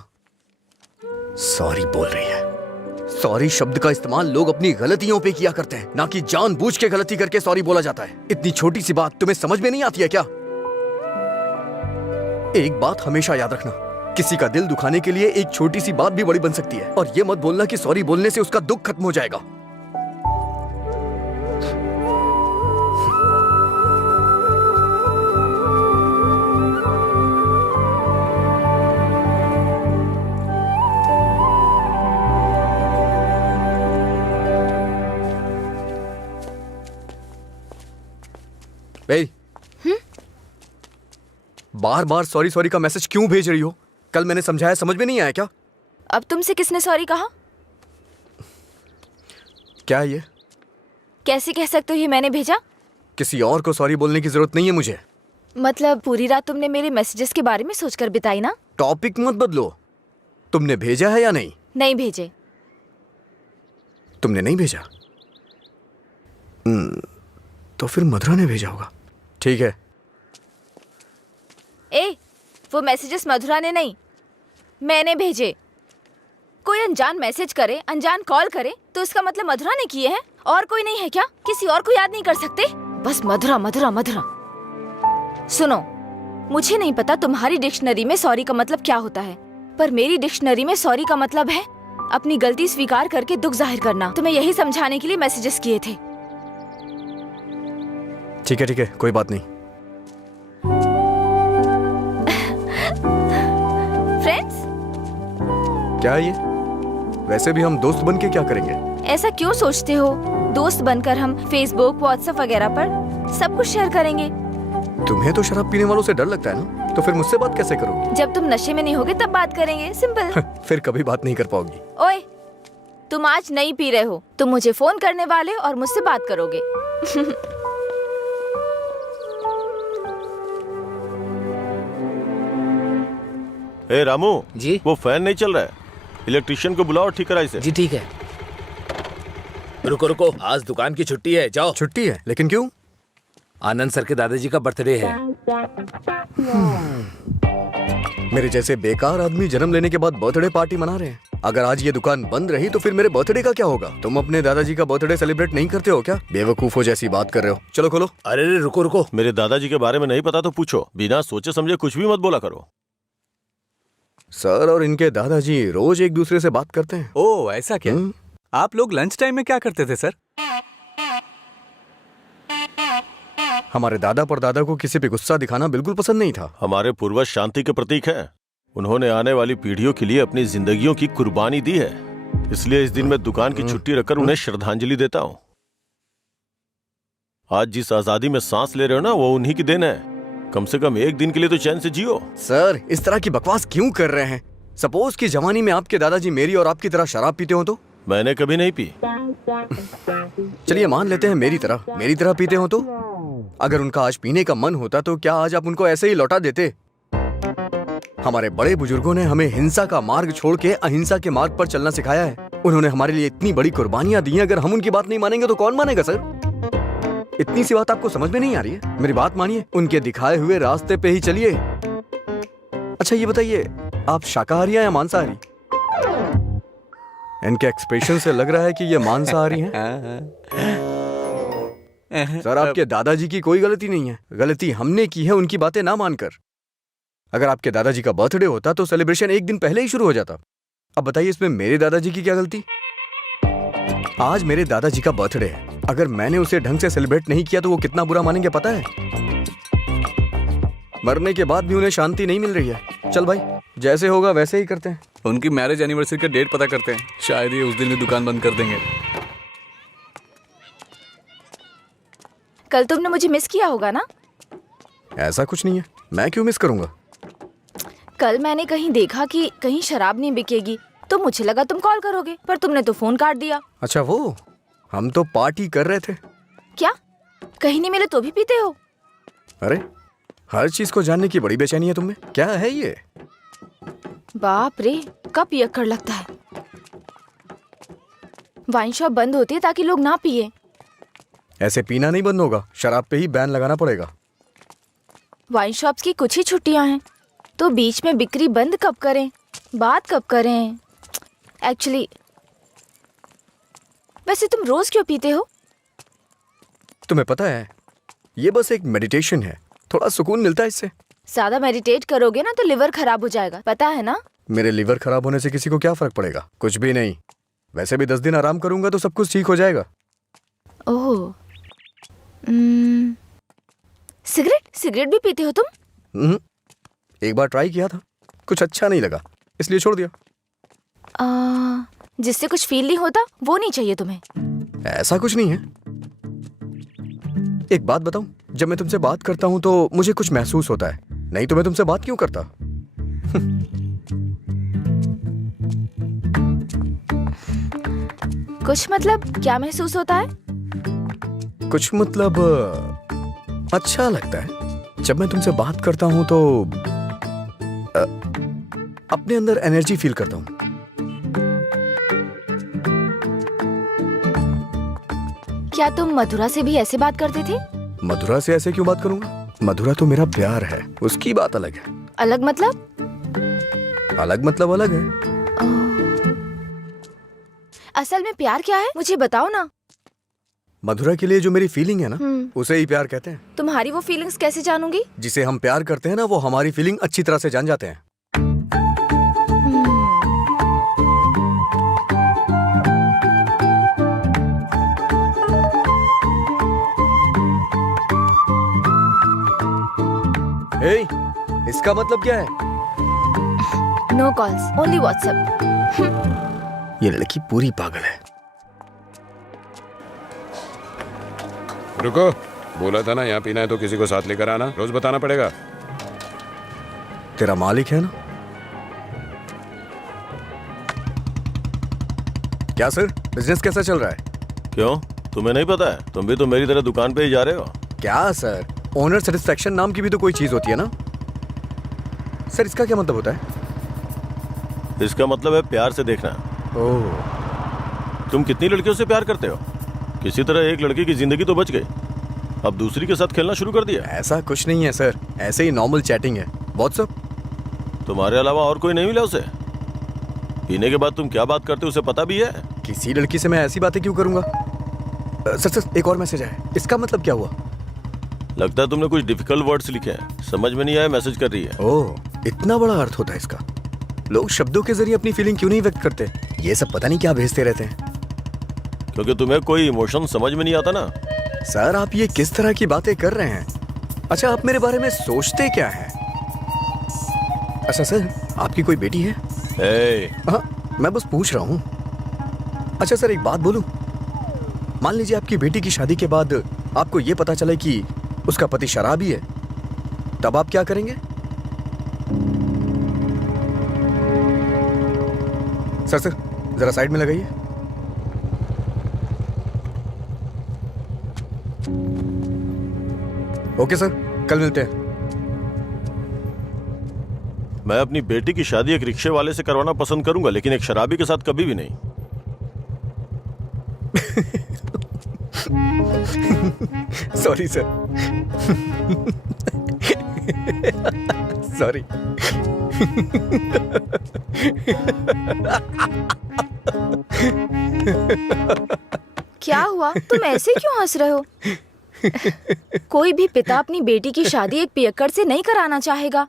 सॉरी बोल रही है। सॉरी शब्द का इस्तेमाल लोग अपनी गलतियों पे किया करते हैं, ना कि जानबूझ के गलती करके सॉरी बोला जाता है। इतनी छोटी सी बात तुम्हें समझ में नहीं आती है क्या? एक बात हमेशा याद रखना, किसी का दिल दुखाने के लिए एक छोटी सी बात भी बड़ी बन सकती है। और ये मत बोलना कि सॉरी बोलने से उसका दुख खत्म हो जाएगा। बार बार सॉरी सॉरी का मैसेज क्यों भेज रही हो? कल मैंने समझाया, समझ में नहीं आया क्या? अब तुमसे किसने सॉरी कहा? क्या ये? कैसे कह सकते हो ये मैंने भेजा? किसी और को सॉरी बोलने की जरूरत नहीं है मुझे। मतलब पूरी रात तुमने मेरे मैसेजेस के बारे में सोचकर बिताई ना? टॉपिक मत बदलो। तुमने भेजा है या नहीं? नहीं भेजे। तुमने नहीं भेजा? तो फिर मधुरा ने भेजा होगा। ठीक है। ए, वो मैसेजेस मधुरा ने नहीं, मैंने भेजे। कोई अनजान मैसेज करे, अनजान कॉल करे तो इसका मतलब मधुरा ने किए हैं? और कोई नहीं है क्या? किसी और को याद नहीं कर सकते? बस मधुरा मधुरा मधुरा। सुनो, मुझे नहीं पता तुम्हारी डिक्शनरी में सॉरी का मतलब क्या होता है, पर मेरी डिक्शनरी में सॉरी का मतलब है अपनी गलती स्वीकार करके दुख जाहिर करना। तुम्हें यही समझाने के लिए मैसेजेस किए थे। ठीक है, कोई बात नहीं। फ्रेंड्स? क्या ये? वैसे भी हम दोस्त बन के क्या करेंगे? ऐसा क्यों सोचते हो? दोस्त बनकर हम फेसबुक, व्हाट्सएप वगैरह पर सब कुछ शेयर करेंगे। तुम्हें तो शराब पीने वालों से डर लगता है ना, तो फिर मुझसे बात कैसे करोगी? जब तुम नशे में नहीं होगे तब बात करेंगे, सिंपल। फिर कभी बात नहीं कर पाओगी। ओए, तुम आज नहीं पी रहे हो, तुम मुझे फोन करने वाले और मुझसे बात करोगे। ए रामू जी? वो फैन नहीं चल रहा है, इलेक्ट्रिशियन को बुलाओ, ठीक कराई से। जी ठीक है। रुको रुको, आज दुकान की छुट्टी है, जाओ। छुट्टी है? लेकिन क्यों? आनंद सर के दादाजी का बर्थडे है। मेरे जैसे बेकार आदमी जन्म लेने के बाद बर्थडे पार्टी मना रहे हैं। अगर आज ये दुकान बंद रही तो फिर मेरे बर्थडे का क्या होगा? तुम अपने दादाजी का बर्थडे सेलिब्रेट नहीं करते हो क्या? बेवकूफों जैसी बात कर रहे हो। चलो खोलो। अरे रुको रुको, मेरे दादाजी के बारे में नहीं पता तो पूछो, बिना सोचे समझे कुछ भी मत बोला करो। सर और इनके दादाजी रोज एक दूसरे से बात करते हैं। ओ ऐसा क्या? आप लोग लंच टाइम में क्या करते थे सर? हमारे दादा परदादा को किसी पे गुस्सा दिखाना बिल्कुल पसंद नहीं था। हमारे पूर्वज शांति के प्रतीक हैं। उन्होंने आने वाली पीढ़ियों के लिए अपनी जिंदगियों की कुर्बानी दी है, इसलिए इस दिन मैं दुकान की छुट्टी रखकर उन्हें श्रद्धांजलि देता हूँ। आज जिस आजादी में सांस ले रहे हो ना, वो उन्हीं की देन है। कम से कम एक दिन के लिए तो चैन से जियो। सर इस तरह की बकवास क्यों कर रहे हैं? सपोज कि जवानी में आपके दादाजी मेरी और आपकी तरह शराब पीते हो तो? मैंने कभी नहीं पी। चलिए मान लेते हैं मेरी तरह पीते हो तो? अगर उनका आज पीने का मन होता तो क्या आज आप उनको ऐसे ही लौटा देते? हमारे बड़े बुजुर्गों ने हमें हिंसा का मार्ग छोड़ के अहिंसा के मार्ग पर चलना सिखाया है। उन्होंने हमारे लिए इतनी बड़ी कुर्बानियां दी हैं, अगर हम उनकी बात नहीं मानेंगे तो कौन मानेगा सर? इतनी सी बात आपको समझ में नहीं आ रही है? मेरी बात मानिए, उनके दिखाए हुए रास्ते पे ही चलिए। अच्छा ये बताइए, आप शाकाहारी हैं या मांसाहारी? इनके एक्सप्रेशन से लग रहा है कि ये मांसाहारी हैं। सर आपके दादाजी की कोई गलती नहीं है, गलती हमने की है उनकी बातें ना मानकर। अगर आपके दादाजी का बर्थडे होता तो सेलिब्रेशन एक दिन पहले ही शुरू हो जाता। अब बताइए इसमें मेरे दादाजी की क्या गलती? आज मेरे दादाजी का बर्थडे है, अगर मैंने उसे ढंग से सेलिब्रेट नहीं किया तो वो कितना बुरा मानेंगे पता है? मरने के बाद भी उन्हें शांति नहीं मिल रही है। चल भाई, जैसे होगा वैसे ही करते हैं। उनकी मैरिज एनिवर्सरी का डेट पता करते हैं, शायद ये उस दिन भी दुकान बंद कर देंगे। कल तुमने मुझे मिस किया होगा ना? ऐसा कुछ नहीं है, मैं क्यों मिस करूंगा? कल मैंने कहीं देखा कि कहीं शराब नहीं बिकेगी, तो मुझे लगा तुम कॉल करोगे, पर तुमने तो फोन काट दिया। अच्छा वो, हम तो पार्टी कर रहे थे। क्या? कहीं नहीं मिले तो भी पीते हो? अरे हर चीज को जानने की बड़ी बेचैनी है तुम्हें। क्या है ये? बाप रे, कब पियक्कड़ लगता है। वाइन शॉप बंद होती है ताकि लोग ना पिए। ऐसे पीना नहीं बंद होगा, शराब पे ही बैन लगाना पड़ेगा। वाइन शॉप्स की कुछ ही छुट्टियां हैं, तो बीच में बिक्री बंद कब करें, बात कब करें? एक्चुअली वैसे तुम रोज क्यों पीते हो? तुम्हें पता है ये बस एक मेडिटेशन है, थोड़ा सुकून मिलता है इससे। ज्यादा मेडिटेट करोगे ना तो लिवर खराब हो जाएगा, पता है ना? मेरे लिवर खराब होने से किसी को क्या फर्क पड़ेगा? कुछ भी नहीं। वैसे भी 10 दिन आराम करूंगा तो सब कुछ ठीक हो जाएगा। ओह, सिगरेट भी पीते हो तुम? एक बार ट्राई किया था, कुछ अच्छा नहीं लगा, इसलिए छोड़ दिया। जिससे कुछ फील नहीं होता वो नहीं चाहिए तुम्हें? ऐसा कुछ नहीं है। एक बात बताऊं, जब मैं तुमसे बात करता हूं तो मुझे कुछ महसूस होता है, नहीं तो मैं तुमसे बात क्यों करता? कुछ मतलब क्या महसूस होता है? कुछ मतलब अच्छा लगता है। जब मैं तुमसे बात करता हूँ तो अपने अंदर एनर्जी फील करता हूँ। क्या तुम मधुरा से भी ऐसे बात करते थे? मधुरा से ऐसे क्यों बात करूंगा? मधुरा तो मेरा प्यार है, उसकी बात अलग है। अलग मतलब? अलग मतलब अलग है। असल में प्यार क्या है मुझे बताओ ना। मधुरा के लिए जो मेरी फीलिंग है ना, उसे ही प्यार कहते हैं। तुम्हारी वो फीलिंग्स कैसे जानूंगी? जिसे हम प्यार करते हैं ना, वो हमारी फीलिंग अच्छी तरह से जान जाते हैं। हे, इसका मतलब क्या है? No calls, only WhatsApp. ये लड़की पूरी पागल है। रुको, बोला था ना यहाँ पीना है तो किसी को साथ लेकर आना, रोज बताना पड़ेगा। तेरा मालिक है ना? क्या सर, बिजनेस कैसा चल रहा है? क्यों, तुम्हें नहीं पता है? तुम भी तो मेरी तरह दुकान पे ही जा रहे हो। क्या सर, ओनर सेटिस्फैक्शन नाम की भी तो कोई चीज होती है ना सर। इसका क्या मतलब होता है? इसका मतलब है प्यार से देखना। ओह, तुम कितनी लड़कियों से प्यार करते हो? किसी तरह एक लड़की की जिंदगी तो बच गई, अब दूसरी के साथ खेलना शुरू कर दिया। ऐसा कुछ नहीं है सर, ऐसे ही नॉर्मल चैटिंग है। व्हाट्सएप। तुम्हारे अलावा और कोई नहीं मिला उसे? पीने के बाद तुम क्या बात करते हो उसे पता भी है? किसी लड़की से मैं ऐसी बातें क्यों करूंगा? सर एक और मैसेज आया, इसका मतलब क्या हुआ? लगता है तुमने कुछ डिफिकल्ट वर्ड्स लिखे हैं, समझ में नहीं आया, मैसेज कर रही है। ओह, इतना बड़ा अर्थ होता है इसका। लोग शब्दों के जरिए अपनी फीलिंग क्यों नहीं व्यक्त करते? ये सब पता नहीं क्या भेजते रहते हैं। क्योंकि तुम्हें कोई इमोशन समझ में नहीं आता ना। सर आप ये किस तरह की बातें कर रहे हैं? अच्छा, आप मेरे बारे में सोचते क्या हैं? अच्छा सर, आपकी कोई बेटी है? हाँ, मैं बस पूछ रहा हूँ। अच्छा सर, एक बात बोलूं? मान लीजिए आपकी बेटी की शादी के बाद आपको ये पता चले कि उसका पति शराबी है, तब आप क्या करेंगे? सर जरा साइड में लगाइए। ओके सर, कल मिलते हैं। मैं अपनी बेटी की शादी एक रिक्शे वाले से करवाना पसंद करूंगा, लेकिन एक शराबी के साथ कभी भी नहीं। Sorry sir. सॉरी। क्या हुआ, तुम ऐसे क्यों हंस रहे हो? कोई भी पिता अपनी बेटी की शादी एक पियक्कड़ से नहीं कराना चाहेगा।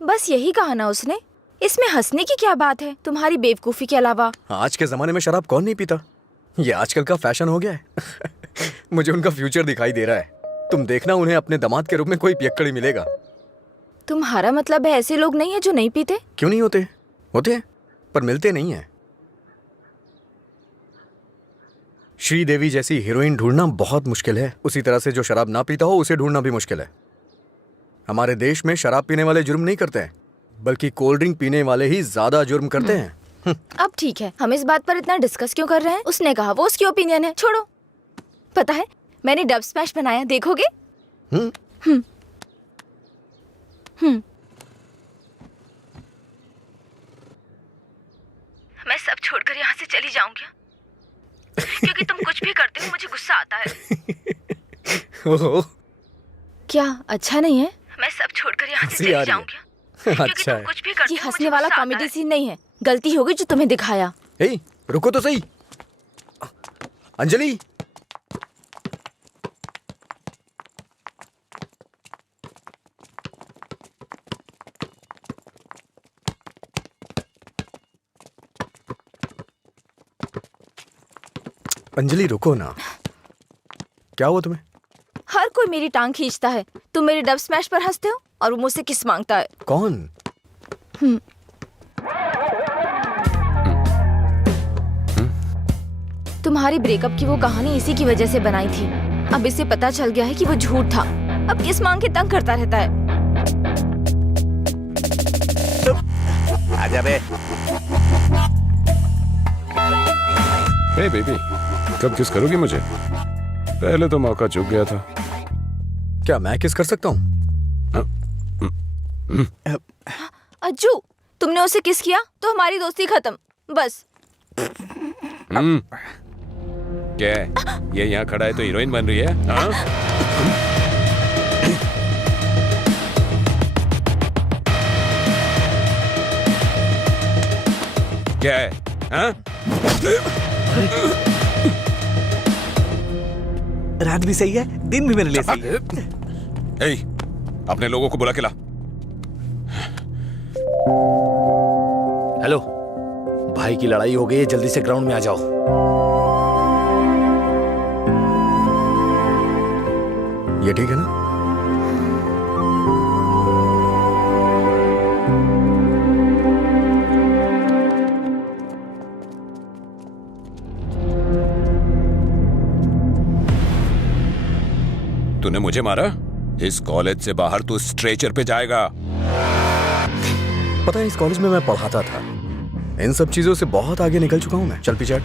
बस यही कहा ना उसने। इसमें हंसने की क्या बात है तुम्हारी बेवकूफी के अलावा? आज के जमाने में शराब कौन नहीं पीता? ये आजकल का फैशन हो गया है। मुझे उनका फ्यूचर दिखाई दे रहा है। तुम देखना, उन्हें अपने दामाद के रूप में कोई पियक्कड़ ही मिलेगा। तुम्हारा मतलब है ऐसे लोग नहीं है जो नहीं पीते? क्यों नहीं होते? होते हैं, पर मिलते नहीं है। श्रीदेवी जैसी हीरोइन ढूंढना बहुत मुश्किल है। उसी तरह से जो शराब ना पीता हो उसे ढूंढना भी मुश्किल है। हमारे देश में शराब पीने वाले जुर्म नहीं करते हैं, बल्कि कोल्ड ड्रिंक पीने वाले ही ज्यादा जुर्म करते हैं। अब ठीक है, हम इस बात पर इतना डिस्कस क्यों कर रहे हैं? उसने कहा, वो उसकी ओपिनियन है, छोड़ो। पता है मैंने डब स्मैश बनाया, देखोगे? मैं सब छोड़कर यहाँ से चली जाऊंगी क्योंकि तुम कुछ भी करते हो मुझे गुस्सा आता है। ओह, क्या अच्छा नहीं है? मैं सब छोड़कर यहाँ से चली जाऊंगी क्योंकि अच्छा तुम है। कुछ भी करते हो। ये हंसने वाला कॉमेडी सीन नहीं है, गलती होगी जो तुम्हें दिखाया। ए, रुको तो सही। अंजलि, अंजलि रुको ना। क्या हुआ तुम्हें? हर कोई मेरी टांग खींचता है। तुम मेरे डब स्मैश पर हंसते हो और वो मुझसे किस मांगता है। कौन? तुम्हारी ब्रेकअप की वो कहानी इसी की वजह से बनाई थी। अब इसे पता चल गया है कि वो झूठ था। अब किस मांग के तंग करता रहता है। आजा बे। हे बेबी, कब किस करोगी मुझे? पहले तो मौका चूक गया था। क्या मैं किस कर सकता हूँ? अज्जू, तुमने उसे किस किया तो हमारी दोस्ती खत्म, बस। क्या है? ये यहाँ खड़ा है तो हीरोइन बन रही है? हाँ? क्या है? हाँ? रात भी सही है, दिन भी मेरे लिए सही है। ए, अपने लोगों को बुला के ला। हेलो, भाई की लड़ाई हो गई है, जल्दी से ग्राउंड में आ जाओ। ये ठीक है ना? तूने मुझे मारा? इस कॉलेज से बाहर तू स्ट्रेचर पे जाएगा। पता है, इस कॉलेज में मैं पढ़ाता था। इन सब चीजों से बहुत आगे निकल चुका हूं मैं। चल पीछे हट।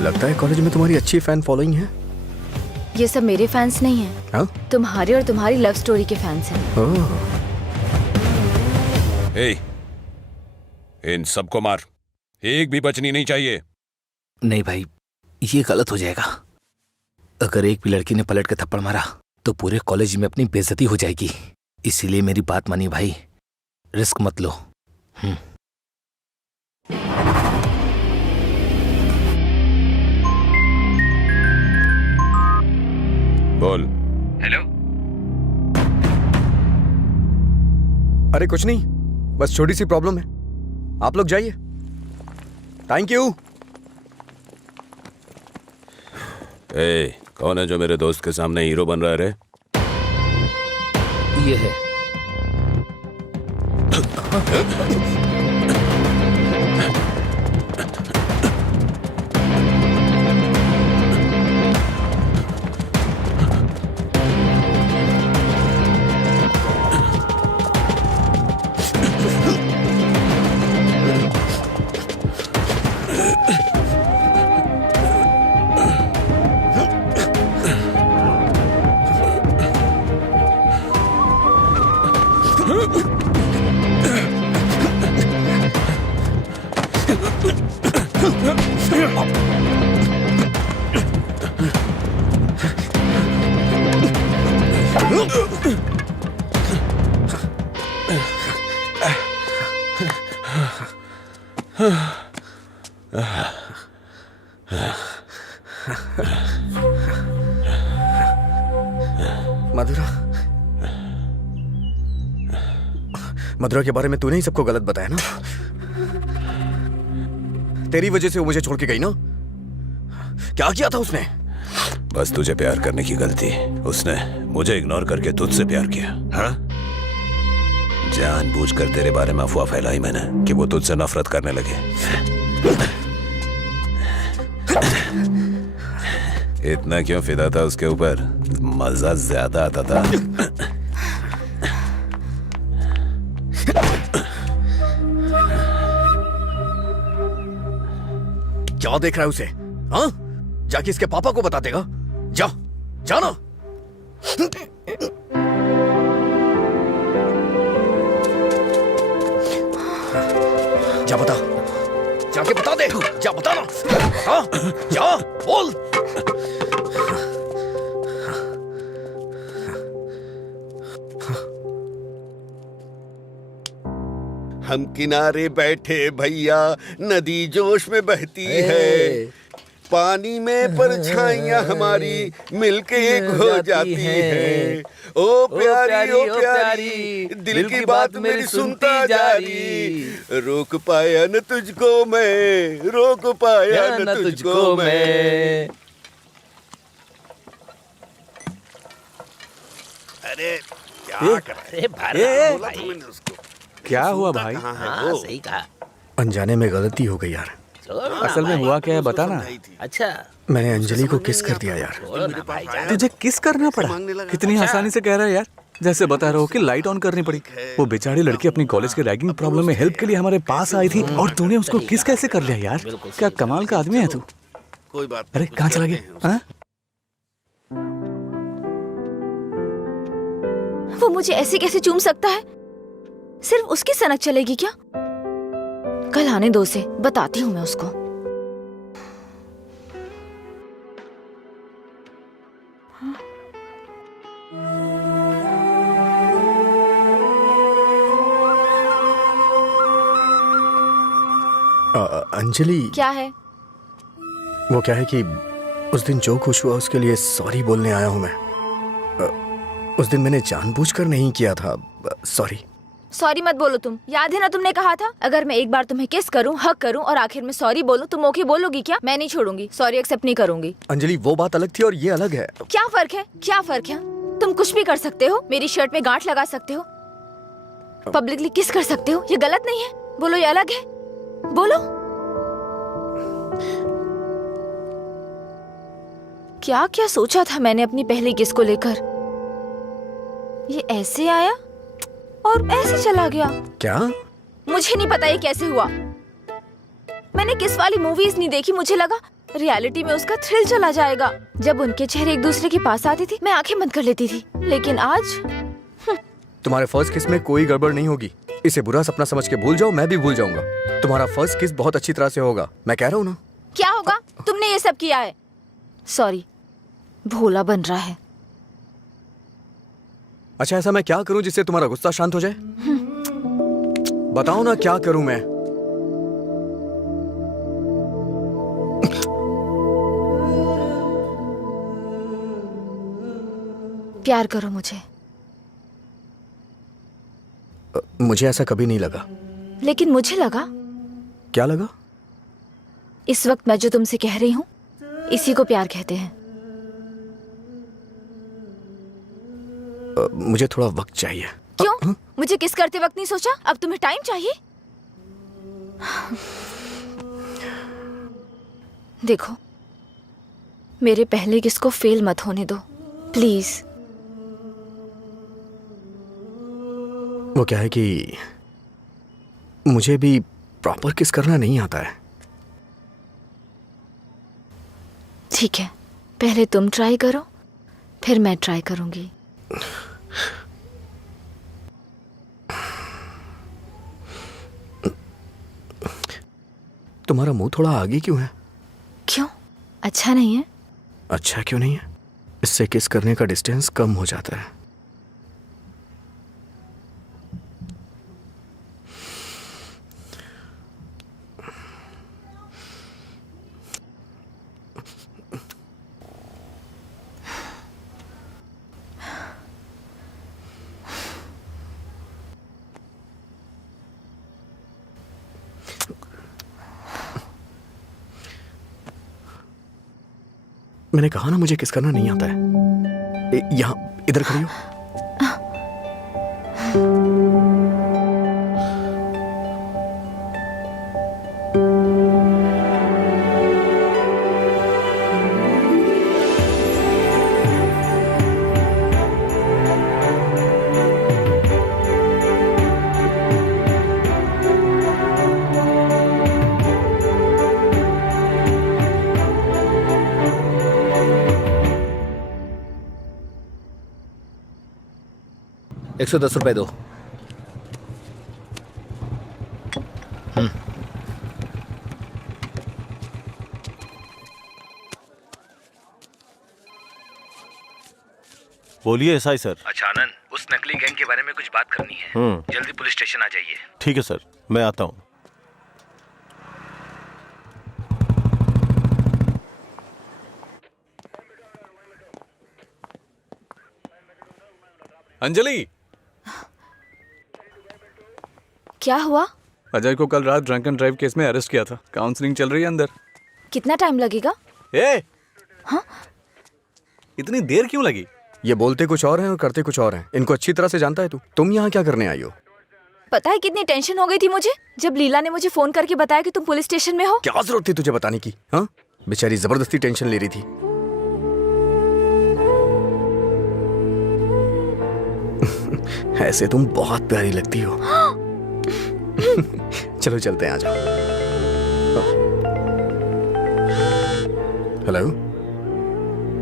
लगता है कॉलेज में तुम्हारी अच्छी फैन फॉलोइंग है। ये सब मेरे फैंस नहीं हैं, हाँ? तुम्हारे और तुम्हारी लव स्टोरी के फैंस हैं। ओह, ए, इन सबको मार, एक भी बचनी नहीं चाहिए। नहीं भाई, ये गलत हो जाएगा। अगर एक भी लड़की ने पलट के थप्पड़ मारा तो पूरे कॉलेज में अपनी बेइज्जती हो जाएगी। इसीलिए मेरी बात मानिए भाई, रिस्क मत लो। बोल। हेलो। अरे कुछ नहीं, बस छोटी सी प्रॉब्लम है। आप लोग जाइए। Thank you. ए, कौन है जो मेरे दोस्त के सामने हीरो बन रहा है रे? ये है। मधुरा के बारे में तूने ही सबको गलत बताया ना? तेरी वजह से वो मुझे छोड़ के गई ना? क्या किया था उसने? बस तुझे प्यार करने की गलती। उसने मुझे इग्नोर करके तुझसे प्यार किया। हाँ? जानबूझकर तेरे बारे में अफवाह फैलाई मैंने कि वो तुझसे नफरत करने लगे। इतना क्यों फिदा था उसके ऊपर? मजा ज्यादा आता था। क्या देख रहा है उसे? हाँ? जाके इसके पापा को बता देगा। जा, जाना। जा बता, जाके बता दे। जा बताना, हाँ? जा बोल। हम किनारे बैठे भैया, नदी जोश में बहती है, पानी में परछाइयां हमारी मिलके एक हो जाती है। ओ प्यारी ओ प्यारी, दिल की बात मेरी सुनता जा रही, रोक पाया न तुझको मैं, रोक पाया न तुझको मैं। अरे क्या कर अरे भरा बोला था मैंने उसको। क्या हुआ भाई? कहाँ है हाँ वो? सही कहा। अनजाने में गलती हो गई यार। छोड़ो ना असल में भाई। हुआ क्या है बता ना। समझाई थी। अच्छा मैंने अंजलि को किस कर दिया यार। छोड़ो ना भाई जाने तुझे किस करना पड़ा? मांगने लगा। कितनी आसानी से कह रहा है यार, जैसे बता रहे हो कि लाइट ऑन करनी पड़ी। वो बेचारी लड़की अपनी कॉलेज के रैगिंग प्रॉब्लम में हेल्प के लिए हमारे पास आई थी और तूने उसको किस कैसे कर लिया यार? क्या कमाल का आदमी है तू। कोई बात अरे नहीं, कहाँ कुछ चला कहते गया? हैं उसको। हाँ? वो मुझे ऐसे कैसे चूम सकता है? सिर्फ उसकी सनक चलेगी क्या? कल आने दो उसे, बताती हूँ मैं उसको। अंजलि, क्या है? वो क्या है कि उस दिन जो कुछ हुआ उसके लिए सॉरी बोलने आया हूँ मैं। उस दिन मैंने जानबूझकर नहीं किया था। सॉरी। सॉरी मत बोलो तुम। याद है ना तुमने कहा था अगर मैं एक बार तुम्हें किस करूं, हक करूं और आखिर में सॉरी बोलूं, तुम ओके बोलोगी क्या? मैं नहीं छोड़ूंगी, सॉरी एक्सेप्ट नहीं करूंगी। अंजलि वो बात अलग थी और ये अलग है। क्या फर्क है? क्या फर्क है? तुम कुछ भी कर सकते हो, मेरी शर्ट में गांठ लगा सकते हो, पब्लिकली किस कर सकते हो, ये गलत नहीं है। बोलो ये अलग है, बोलो। क्या क्या सोचा था मैंने अपनी पहली किस को लेकर। ये ऐसे आया और ऐसे चला गया। क्या? मुझे नहीं पता ये कैसे हुआ। मैंने किस वाली मूवीज नहीं देखी, मुझे लगा रियलिटी में उसका थ्रिल चला जाएगा। जब उनके चेहरे एक दूसरे के पास आते थे मैं आंखें बंद कर लेती थी, लेकिन आज तुम्हारे फर्स्ट किस में कोई गड़बड़ नहीं होगी। इसे बुरा सपना समझ के भूल जाओ, मैं भी भूल जाऊंगा। तुम्हारा फर्स्ट किस बहुत अच्छी तरह से होगा, मैं कह रहा हूँ ना। क्या होगा? तुमने ये सब किया है। सॉरी, भोला बन रहा है। अच्छा ऐसा मैं क्या करूं जिससे तुम्हारा गुस्सा शांत हो जाए? बताओ ना क्या करूं मैं? प्यार करो मुझे। मुझे ऐसा कभी नहीं लगा। लेकिन मुझे लगा। क्या लगा? इस वक्त मैं जो तुमसे कह रही हूँ इसी को प्यार कहते हैं। मुझे थोड़ा वक्त चाहिए। क्यों? मुझे किस करते वक्त नहीं सोचा? अब तुम्हें टाइम चाहिए? देखो, मेरे पहले किस को फेल मत होने दो प्लीज। वो क्या है कि मुझे भी प्रॉपर किस करना नहीं आता है। ठीक है, पहले तुम ट्राई करो, फिर मैं ट्राई करूंगी। तुम्हारा मुंह थोड़ा आगे क्यों है? क्यों? अच्छा नहीं है? अच्छा क्यों नहीं है? इससे किस करने का डिस्टेंस कम हो जाता है। मैंने कहा ना मुझे किस करना नहीं आता है। यहाँ इधर खड़ी हो। ₹110 दो। बोलिए एसआई सर। अच्छा आनंद, उस नकली गैंग के बारे में कुछ बात करनी है। जल्दी पुलिस स्टेशन आ जाइए। ठीक है सर, मैं आता हूँ। अंजलि, क्या हुआ? अजय को कल रात ड्रंक एंड ड्राइव केस में अरेस्ट किया था। काउंसलिंग चल रही है अंदर। कितना टाइम लगेगा? ए, हाँ? इतनी देर क्यों लगी? ये बोलते कुछ और हैं और करते कुछ और हैं। इनको अच्छी तरह से जानता है तू। तुम यहाँ क्या करने आई हो? पता है कितनी टेंशन हो गई थी मुझे जब लीला ने मुझे फोन करके बताया कि तुम पुलिस स्टेशन में हो। क्या जरूरत थी तुझे बताने की? हाँ, बेचारी जबरदस्ती टेंशन ले रही थी। ऐसे तुम बहुत प्यारी लगती हो। चलो चलते हैं, आ जाओ। हेलो,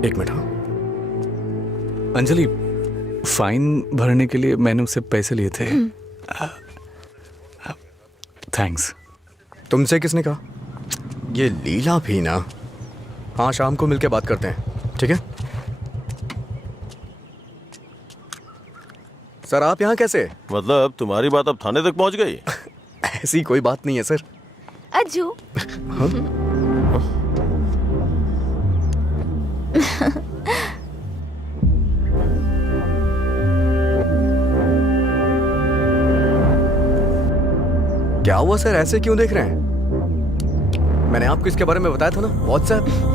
एक मिनट। हाँ अंजलि, फाइन भरने के लिए मैंने उससे पैसे लिए थे। थैंक्स। तुमसे किसने कहा? ये लीला भी ना। हाँ, शाम को मिलके बात करते हैं, ठीक है? सर आप यहाँ कैसे? मतलब तुम्हारी बात अब थाने तक पहुंच गई? ऐसी कोई बात नहीं है सर। अज्जू। क्या हुआ सर, ऐसे क्यों देख रहे हैं? मैंने आपको इसके बारे में बताया था ना, व्हाट्सएप।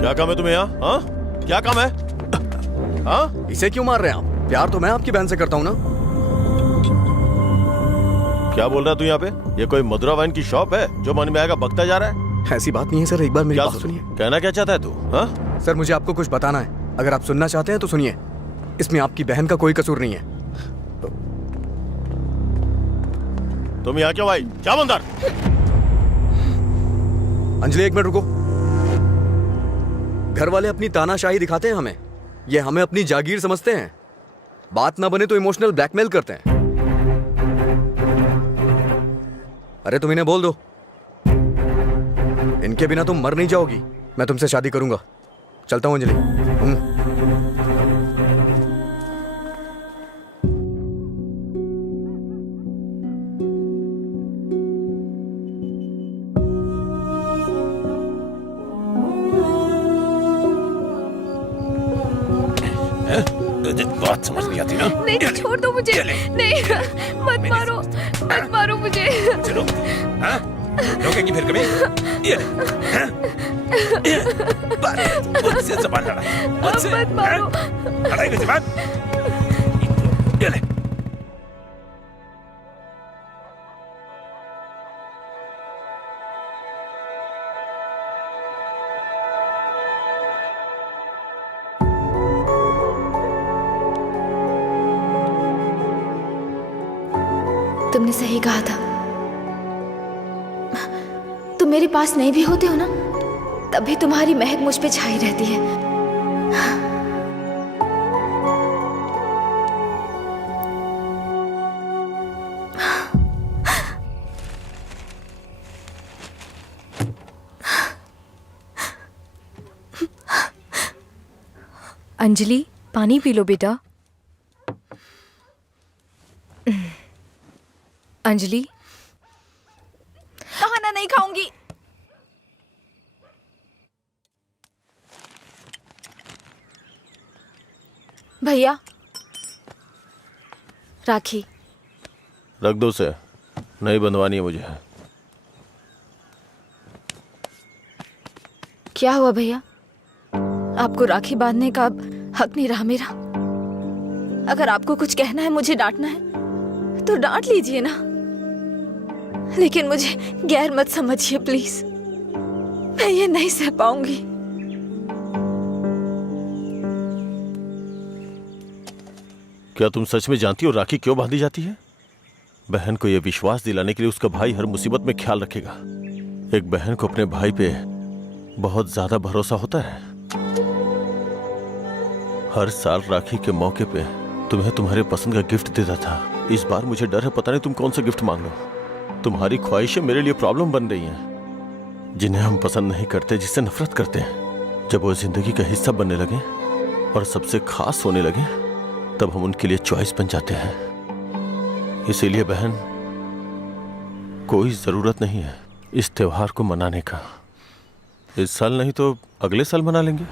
क्या काम है तुम्हें यहाँ? हाँ, क्या काम है? हाँ, इसे क्यों मार रहे हैं आप? प्यार तो मैं आपकी बहन से करता हूँ ना। क्या बोल रहा है तू यहाँ पे? ये कोई मधुरा वाइन की शॉप है जो मन में आएगा बकता जा रहा है? ऐसी बात नहीं है सर, एक बार मेरी क्या बात सुनिए। कहना क्या चाहता है तू? हाँ? सर मुझे आपको कुछ बताना है, अगर आप सुनना चाहते हैं तो सुनिए। इसमें आपकी बहन का कोई कसूर नहीं है। तुम यहाँ क्यों आई? क्या बंदर? अंजलि एक मिनट रुको। घर वाले अपनी तानाशाही दिखाते हैं हमें, ये हमें अपनी जागीर समझते हैं। बात ना बने तो इमोशनल ब्लैकमेल करते हैं। अरे तुम इन्हें बोल दो, इनके बिना तुम मर नहीं जाओगी। मैं तुमसे शादी करूंगा। चलता हूं अंजलि। बात समझ नहीं आती ना? नहीं, छोड़ दो मुझे। नहीं, मत मारो, मत मारो मुझे। चलो, हाँ? रोकेंगी फिर कभी? ये ले, हाँ? मुझसे ज़बान लड़ा, मुझसे, मत मारो। हाँ? लड़ाई की ज़बान? ये ले। तुमने सही कहा था। तुम मेरे पास नहीं भी होते हो ना, तब भी तुम्हारी महक मुझ पे छाई रहती है। अंजलि, पानी पी लो बेटा। अंजलि, खाना नहीं खाऊंगी। भैया, राखी। रख दो उसे। नहीं बंधवानी है मुझे। क्या हुआ भैया? आपको राखी बांधने का अब हक नहीं रहा मेरा? अगर आपको कुछ कहना है, मुझे डांटना है तो डांट लीजिए ना, लेकिन मुझे गैर मत समझिए प्लीज। मैं ये नहीं सह पाऊंगी। क्या तुम सच में जानती हो राखी क्यों बांधी जाती है? बहन को यह विश्वास दिलाने के लिए उसका भाई हर मुसीबत में ख्याल रखेगा। एक बहन को अपने भाई पे बहुत ज्यादा भरोसा होता है। हर साल राखी के मौके पे तुम्हें तुम्हारे पसंद का गिफ्ट देता था। इस बार मुझे डर है, पता नहीं तुम कौन सा गिफ्ट मांग लो। तुम्हारी ख्वाहिशें मेरे लिए प्रॉब्लम बन रही हैं, जिन्हें हम पसंद नहीं करते, जिससे नफरत करते हैं। जब वो जिंदगी का हिस्सा बनने लगे और सबसे खास होने लगे, तब हम उनके लिए चॉइस बन जाते हैं। इसीलिए बहन, कोई जरूरत नहीं है इस त्योहार को मनाने का। इस साल नहीं तो अगले साल मना लेंगे।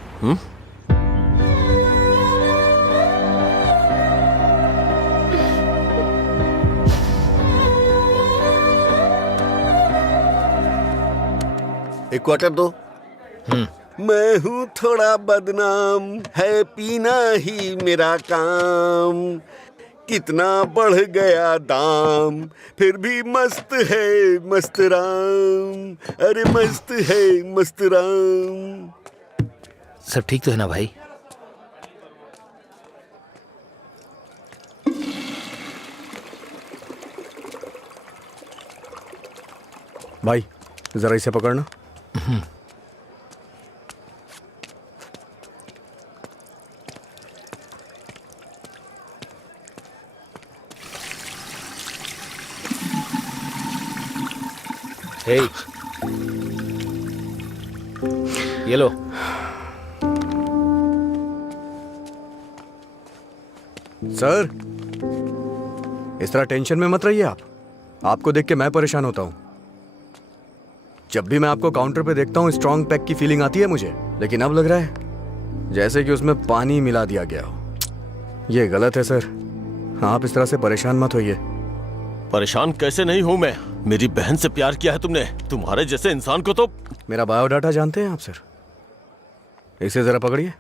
एक क्वार्टर दो। मैं हूँ थोड़ा बदनाम, है पीना ही मेरा काम। कितना बढ़ गया दाम, फिर भी मस्त है मस्त राम। अरे मस्त है मस्त राम। सब ठीक तो है ना भाई? भाई जरा इसे पकड़ना। हे, ये लो। सर, इस तरह टेंशन में मत रहिए आप। आपको देख के मैं परेशान होता हूं। जब भी मैं आपको काउंटर पे देखता हूं, स्ट्रॉन्ग पैक की फीलिंग आती है मुझे, लेकिन अब लग रहा है जैसे कि उसमें पानी मिला दिया गया हो। ये गलत है सर, आप इस तरह से परेशान मत होइए। परेशान कैसे नहीं हूं मैं? मेरी बहन से प्यार किया है तुमने। तुम्हारे जैसे इंसान को तो। मेरा बायोडाटा जानते हैं आप सर? इसे जरा पकड़िए।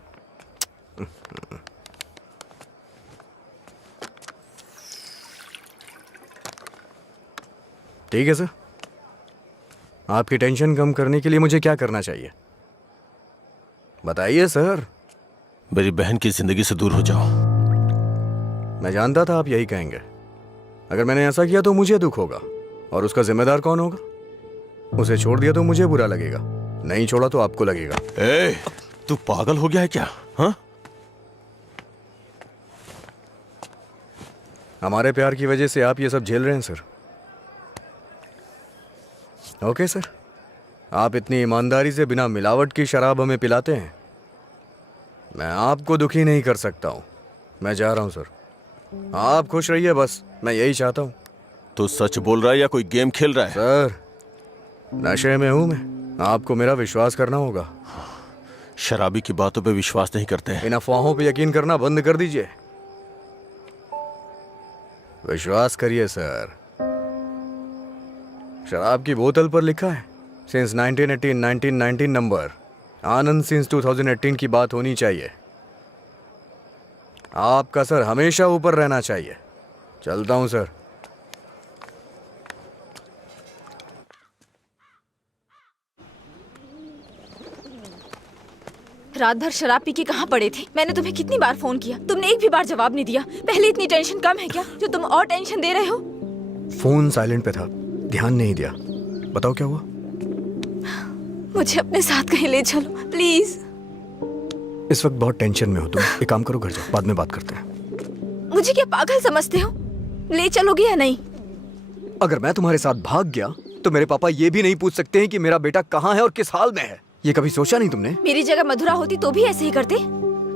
ठीक है सर, आपकी टेंशन कम करने के लिए मुझे क्या करना चाहिए बताइए सर। मेरी बहन की जिंदगी से दूर हो जाओ। मैं जानता था आप यही कहेंगे। अगर मैंने ऐसा किया तो मुझे दुख होगा, और उसका जिम्मेदार कौन होगा? उसे छोड़ दिया तो मुझे बुरा लगेगा, नहीं छोड़ा तो आपको लगेगा। ए, तू पागल हो गया है क्या? हाँ? हमारे प्यार की वजह से आप ये सब झेल रहे हैं सर। ओके सर, आप इतनी ईमानदारी से बिना मिलावट की शराब हमें पिलाते हैं, मैं आपको दुखी नहीं कर सकता हूं। मैं जा रहा हूं सर, आप खुश रहिए बस, मैं यही चाहता हूं। तो सच बोल रहा है या कोई गेम खेल रहा है? सर, नशे में हूं मैं, आपको मेरा विश्वास करना होगा। शराबी की बातों पे विश्वास नहीं करते। इन अफवाहों पे यकीन करना बंद कर दीजिए, विश्वास करिए सर। शराब की बोतल पर लिखा है सिंस 1918 नंबर, आनंद सिंस 2018 की बात होनी चाहिए। आपका सर हमेशा ऊपर रहना चाहिए। चलता हूं सर। रात भर शराब पी के कहाँ पड़े थे? मैंने तुम्हें कितनी बार फोन किया, तुमने एक भी बार जवाब नहीं दिया। पहले इतनी टेंशन कम है क्या जो तुम और टेंशन दे रहे हो? फोन साइलेंट पे था, ध्यान नहीं दिया। बताओ क्या हुआ? मुझे अपने साथ कहीं ले चलो प्लीज। इस वक्त बहुत टेंशन में हो तुम, एक काम करो, घर जाओ, बाद में बात करते हैं। मुझे क्या पागल समझते हो? ले चलोगे या नहीं? अगर मैं तुम्हारे साथ भाग गया तो मेरे पापा ये भी नहीं पूछ सकते हैं कि मेरा बेटा कहाँ है और किस हाल में है। ये कभी सोचा नहीं तुमने? मेरी जगह मधुरा होती तो भी ऐसे ही करते।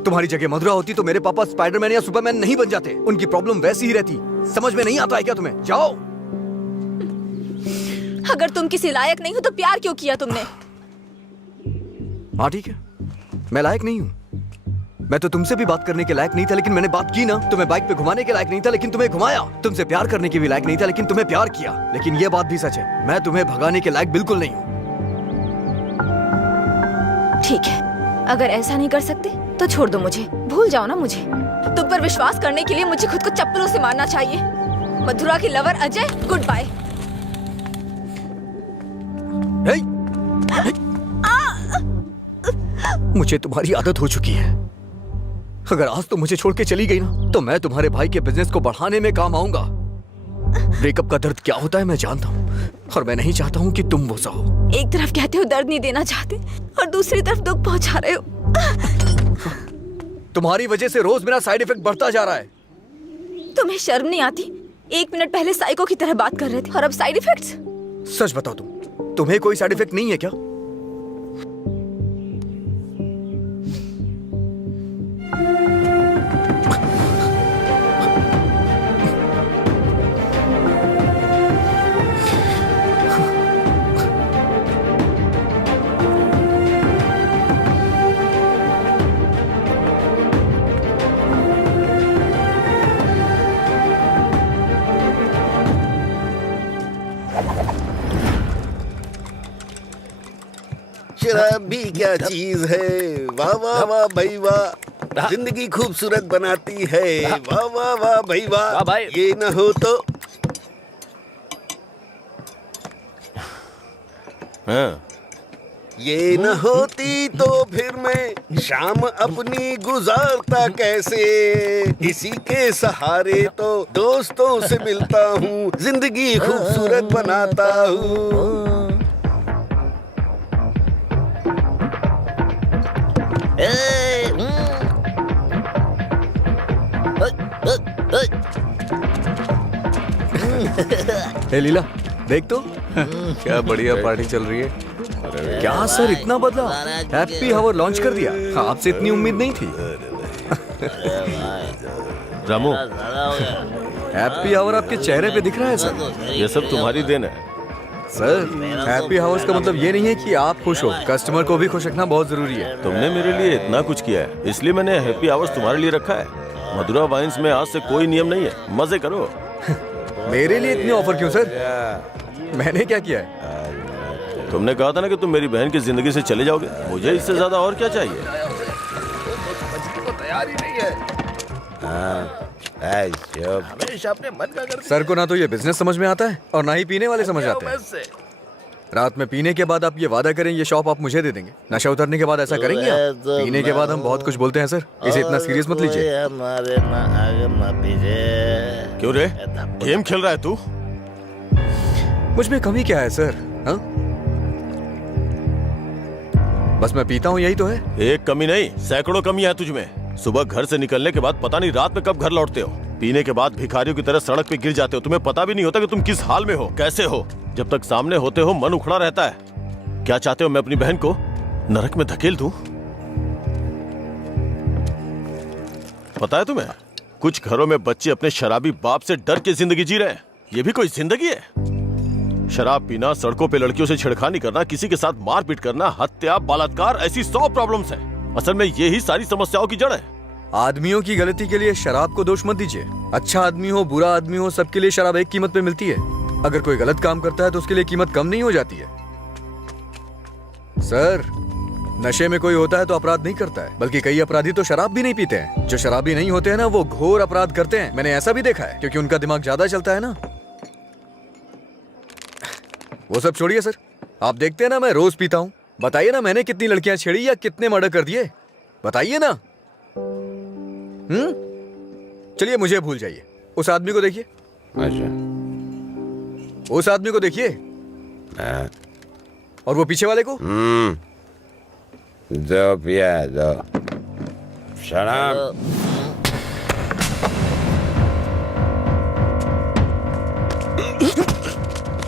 तुम्हारी जगह मधुरा होती तो मेरे पापा स्पाइडरमैन या सुपरमैन नहीं बन जाते। उनकी प्रॉब्लम वैसी ही रहती। समझ में नहीं आता है क्या तुम्हें? जाओ। अगर तुम किसी लायक नहीं हो तो प्यार क्यों किया तुमने? हाँ ठीक है, मैं लायक नहीं हूँ, मैं तो तुमसे भी बात करने के लायक नहीं था, लेकिन मैंने बात की ना। तुम्हें बाइक पे घुमाने के लायक नहीं था, लेकिन तुम्हें घुमाया। तुमसे प्यार करने के भी लायक नहीं था, लेकिन तुम्हें प्यार किया। लेकिन ये बात भी सच है, मैं तुम्हें भगाने के लायक बिल्कुल नहीं हूँ। ठीक है, अगर ऐसा नहीं कर सकते तो छोड़ दो मुझे, भूल जाओ ना मुझे। तुम पर विश्वास करने के लिए मुझे खुद को चप्पलों से मारना चाहिए। मधुरा की लवर अजय, गुड बाय। मुझे तुम्हारी आदत हो चुकी है। अगर आज तुम मुझे छोड़ के चली गई ना, तो मैं तुम्हारे भाई के बिजनेस को बढ़ाने में काम आऊंगा। ब्रेकअप का दर्द क्या होता है मैं जानता हूँ, और मैं नहीं चाहता हूँ कि तुम वो सहो। एक तरफ कहते हो दर्द नहीं देना चाहते, और दूसरी तरफ दुख पहुंचा रहे हो। तुम्हारी वजह से रोज मेरा साइड इफेक्ट बढ़ता जा रहा है। तुम्हें शर्म नहीं आती? 1 मिनट पहले साइको की तरह बात कर रहे थे, और अब साइड इफेक्ट्स। सच बताओ, तुम्हें कोई साइड इफेक्ट नहीं है क्या? शराब भी क्या चीज है, वाह वाह वाह भाई वाह, जिंदगी खूबसूरत बनाती है, वाह वाह वाह भाई वाह। ये न हो तो ये न होती तो फिर मैं शाम अपनी गुजारता कैसे। इसी के सहारे तो दोस्तों से मिलता हूँ, जिंदगी खूबसूरत बनाता हूँ। ए लीला, देख तो क्या बढ़िया पार्टी चल रही है। क्या सर इतना बदला? हैप्पी आवर लॉन्च कर दिया, आपसे इतनी उम्मीद नहीं थी। रामू, हैप्पी आवर आपके चेहरे पे दिख रहा है सर। ये सब तुम्हारी देन है। सर, हैप्पी आवर्स का मतलब ये नहीं है कि आप खुश हो, कस्टमर को भी खुश रखना बहुत जरूरी है। तुमने मेरे लिए इतना कुछ किया है, इसलिए मैंने हैप्पी आवर्स तुम्हारे लिए रखा है। मधुरा वाइन्स में आज से कोई नियम नहीं है, मजे करो। मेरे लिए इतने ऑफर क्यों सर? मैंने क्या किया है? तुमने कहा था ना कि तुम मेरी बहन की जिंदगी से चले जाओगे, मुझे इससे ज्यादा और क्या चाहिए? तैयार ही नहीं है। हमेशा अपने मन का करते। सर को ना तो ये बिजनेस समझ में आता है, और ना ही पीने वाले समझ आते हैं। रात में पीने के बाद आप ये वादा करें ये शॉप आप मुझे दे देंगे, नशा उतरने के बाद ऐसा करेंगे आप? पीने के बाद हम बहुत कुछ बोलते हैं सर, इसे इतना सीरियस मत लीजिए। क्यों रे, गेम खेल रहा है तू? मुझ में कमी क्या है सर? हाँ, बस मैं पीता हूँ, यही तो है। एक कमी नहीं, सैकड़ों कमी है तुझमें। सुबह घर से निकलने के बाद पता नहीं रात में कब घर लौटते हो। पीने के बाद भिखारियों की तरह सड़क पे गिर जाते हो, तुम्हें पता भी नहीं होता कि तुम किस हाल में हो, कैसे हो। जब तक सामने होते हो मन उखड़ा रहता है। क्या चाहते हो मैं अपनी बहन को नरक में धकेल दूं? पता है तुम्हें, कुछ घरों में बच्चे अपने शराबी बाप से डर के जिंदगी जी रहे हैं। ये भी कोई जिंदगी है? शराब पीना, सड़कों पे लड़कियों से छेड़खानी करना, किसी के साथ मारपीट करना, हत्या, बलात्कार, ऐसी 100 प्रॉब्लम्स हैं। असल में यही सारी समस्याओं की जड़ है। आदमियों की गलती के लिए शराब को दोष मत दीजिए। अच्छा आदमी हो, बुरा आदमी हो, सबके लिए शराब एक कीमत पे मिलती है। अगर कोई गलत काम करता है तो उसके लिए कीमत कम नहीं हो जाती है। सर, नशे में कोई होता है तो अपराध नहीं करता है, बल्कि कई अपराधी तो शराब भी नहीं पीते हैं। जो शराबी नहीं होते हैं ना, वो घोर अपराध करते हैं। मैंने ऐसा भी देखा है, क्योंकि उनका दिमाग ज्यादा चलता है ना। वो सब छोड़िए सर, आप देखते हैं ना मैं रोज पीता हूँ। बताइए ना मैंने कितनी लड़कियां छेड़ी या कितने मर्डर कर दिए, बताइए ना। चलिए मुझे भूल जाइए, उस आदमी को देखिए। अच्छा, उस आदमी को देखिए, और वो पीछे वाले को। दो पिया दो शराब।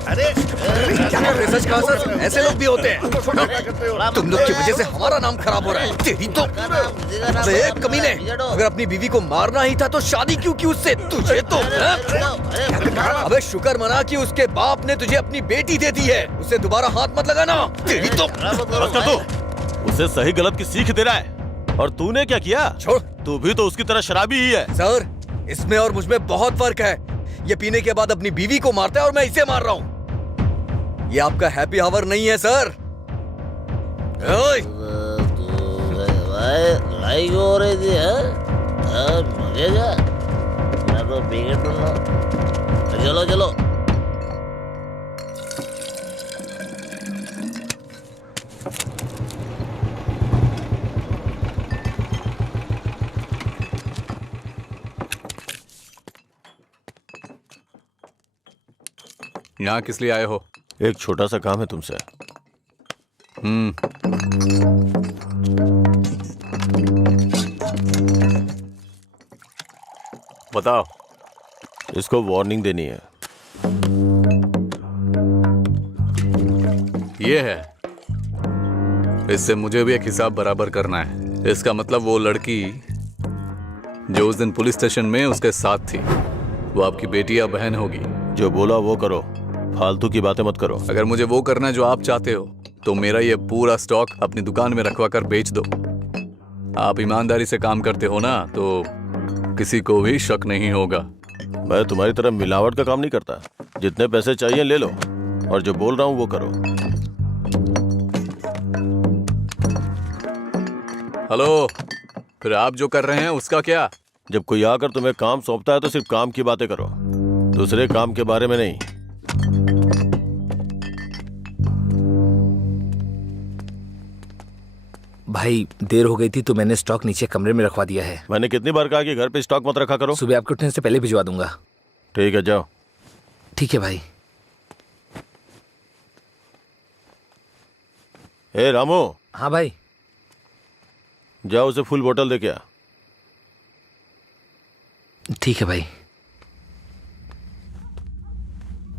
अरे क्या कर रहे? सच कहा सर, ऐसे लोग भी होते हैं। तुम लोग की वजह से हमारा नाम खराब हो रहा है। तेरी तो कमीने, अगर अपनी बीवी को मारना ही था तो शादी क्यों की उससे? तुझे तो अबे शुक्र मना कि उसके बाप ने तुझे अपनी बेटी दे दी है। उससे दोबारा हाथ मत लगाना। तेरी तो उसे सही गलत की सीख दे रहा है। और तूने क्या किया? छोड़। तू भी तो उसकी तरह शराबी ही है। सर, इसमें और मुझमें बहुत फर्क है। ये पीने के बाद अपनी बीवी को मारता है और मैं इसे मार रहा हूँ। ये आपका हैप्पी आवर नहीं है सर। ओए! लड़ाई क्यों हो रही थी? मुझे क्या, मैं तो पी के टूंगा। चलो चलो। यहाँ किस लिए आए हो? एक छोटा सा काम है तुमसे। बताओ। इसको वार्निंग देनी है। ये है, इससे मुझे भी एक हिसाब बराबर करना है। इसका मतलब वो लड़की जो उस दिन पुलिस स्टेशन में उसके साथ थी, वो आपकी बेटी या बहन होगी। जो बोला वो करो, फालतू की बातें मत करो। अगर मुझे वो करना है जो आप चाहते हो तो मेरा ये पूरा स्टॉक अपनी दुकान में रखवा कर बेच दो। आप ईमानदारी से काम करते हो ना, तो किसी को भी शक नहीं होगा। मैं तुम्हारी तरह मिलावट का काम नहीं करता। जितने पैसे चाहिए ले लो, और जो बोल रहा हूँ वो करो। हेलो, फिर आप जो कर रहे हैं उसका क्या? जब कोई आकर तुम्हें काम सौंपता है तो सिर्फ काम की बातें करो, दूसरे काम के बारे में नहीं। भाई देर हो गई थी तो मैंने स्टॉक नीचे कमरे में रखवा दिया है। मैंने कितनी बार कहा कि घर पे स्टॉक मत रखा करो। सुबह आपके उठने से पहले भिजवा दूंगा। ठीक है, जाओ। ठीक है भाई। ए रामू, हाँ भाई। जाओ उसे फुल बोतल दे के आ। ठीक है भाई।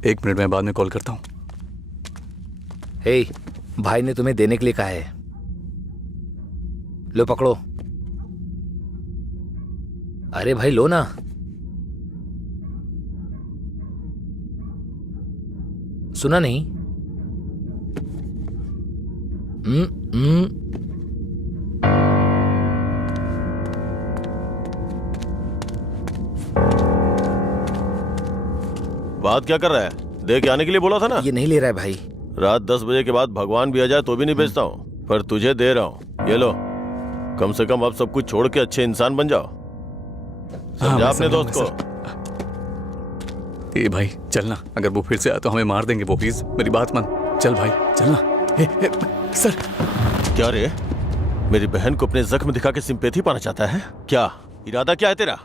1 मिनट में बाद में कॉल करता हूँ। हे, भाई ने तुम्हें देने के लिए कहा है। लो पकड़ो। अरे भाई लो ना। सुना नहीं? बात क्या कर रहा है? दे के आने के लिए बोला था ना। ये नहीं ले रहा है भाई। रात 10 बजे के बाद भगवान भी आ जाए तो भी नहीं बेचता हूँ, पर तुझे दे रहा हूँ। ये लो, कम से कम अब सब कुछ छोड़ के अच्छे इंसान बन जाओ। समझा अपने दोस्त को। ए भाई चलना, अगर वो फिर से आया तो हमें मार देंगे वो। प्लीज मेरी बात मान। चल भाई चलना। सर। क्या रे, मेरी बहन को अपने जख्म दिखा के सिंपैथी पाना चाहता है क्या? इरादा क्या है तेरा?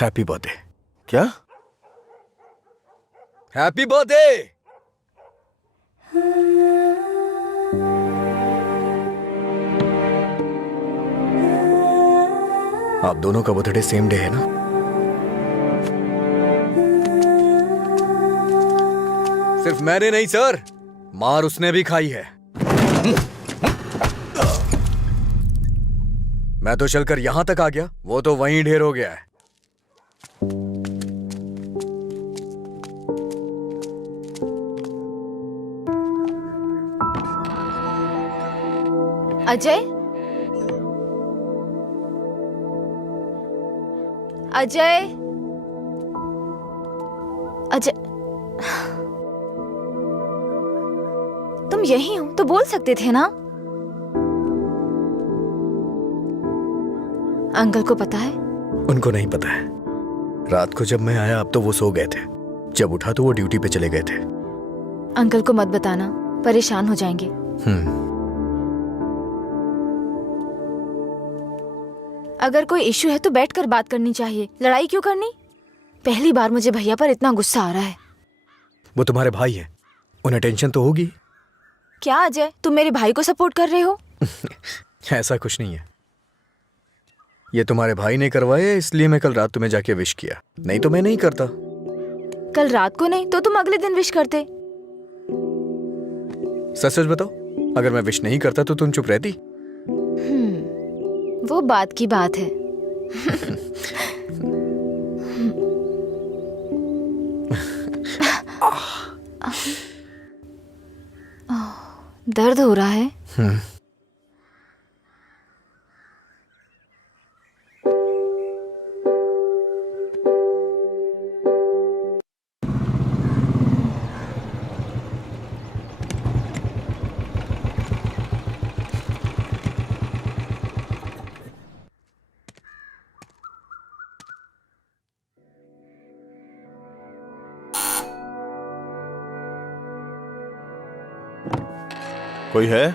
Happy birthday. क्या? Happy birthday. आप दोनों का बर्थडे सेम डे है ना? सिर्फ मैंने नहीं सर, मार उसने भी खाई है। मैं तो चलकर यहां तक आ गया, वो तो वहीं ढेर हो गया है। अजय, अजय, अजय, तुम यही हो तो बोल सकते थे ना? अंकल को पता है? उनको नहीं पता है। रात को जब मैं आया अब तो वो सो गए थे, जब उठा तो वो ड्यूटी पे चले गए थे। अंकल को मत बताना, परेशान हो जाएंगे। अगर कोई इश्यू है तो बैठकर बात करनी चाहिए, लड़ाई क्यों करनी? पहली बार मुझे भैया पर इतना गुस्सा आ रहा है। वो तुम्हारे भाई हैं, उन्हें टेंशन तो होगी। क्या अजय, तुम मेरे भाई को सपोर्ट कर रहे हो? ऐसा कुछ नहीं है, ये तुम्हारे भाई ने करवाया इसलिए मैं कल रात तुम्हें जाके विश किया, नहीं तो मैं नहीं करता। कल रात को नहीं तो तुम अगले दिन विश करते। सच सच बताओ, अगर मैं विश नहीं करता तो तुम चुप रहती? वो बात की बात है। दर्द हो रहा है? कोई है?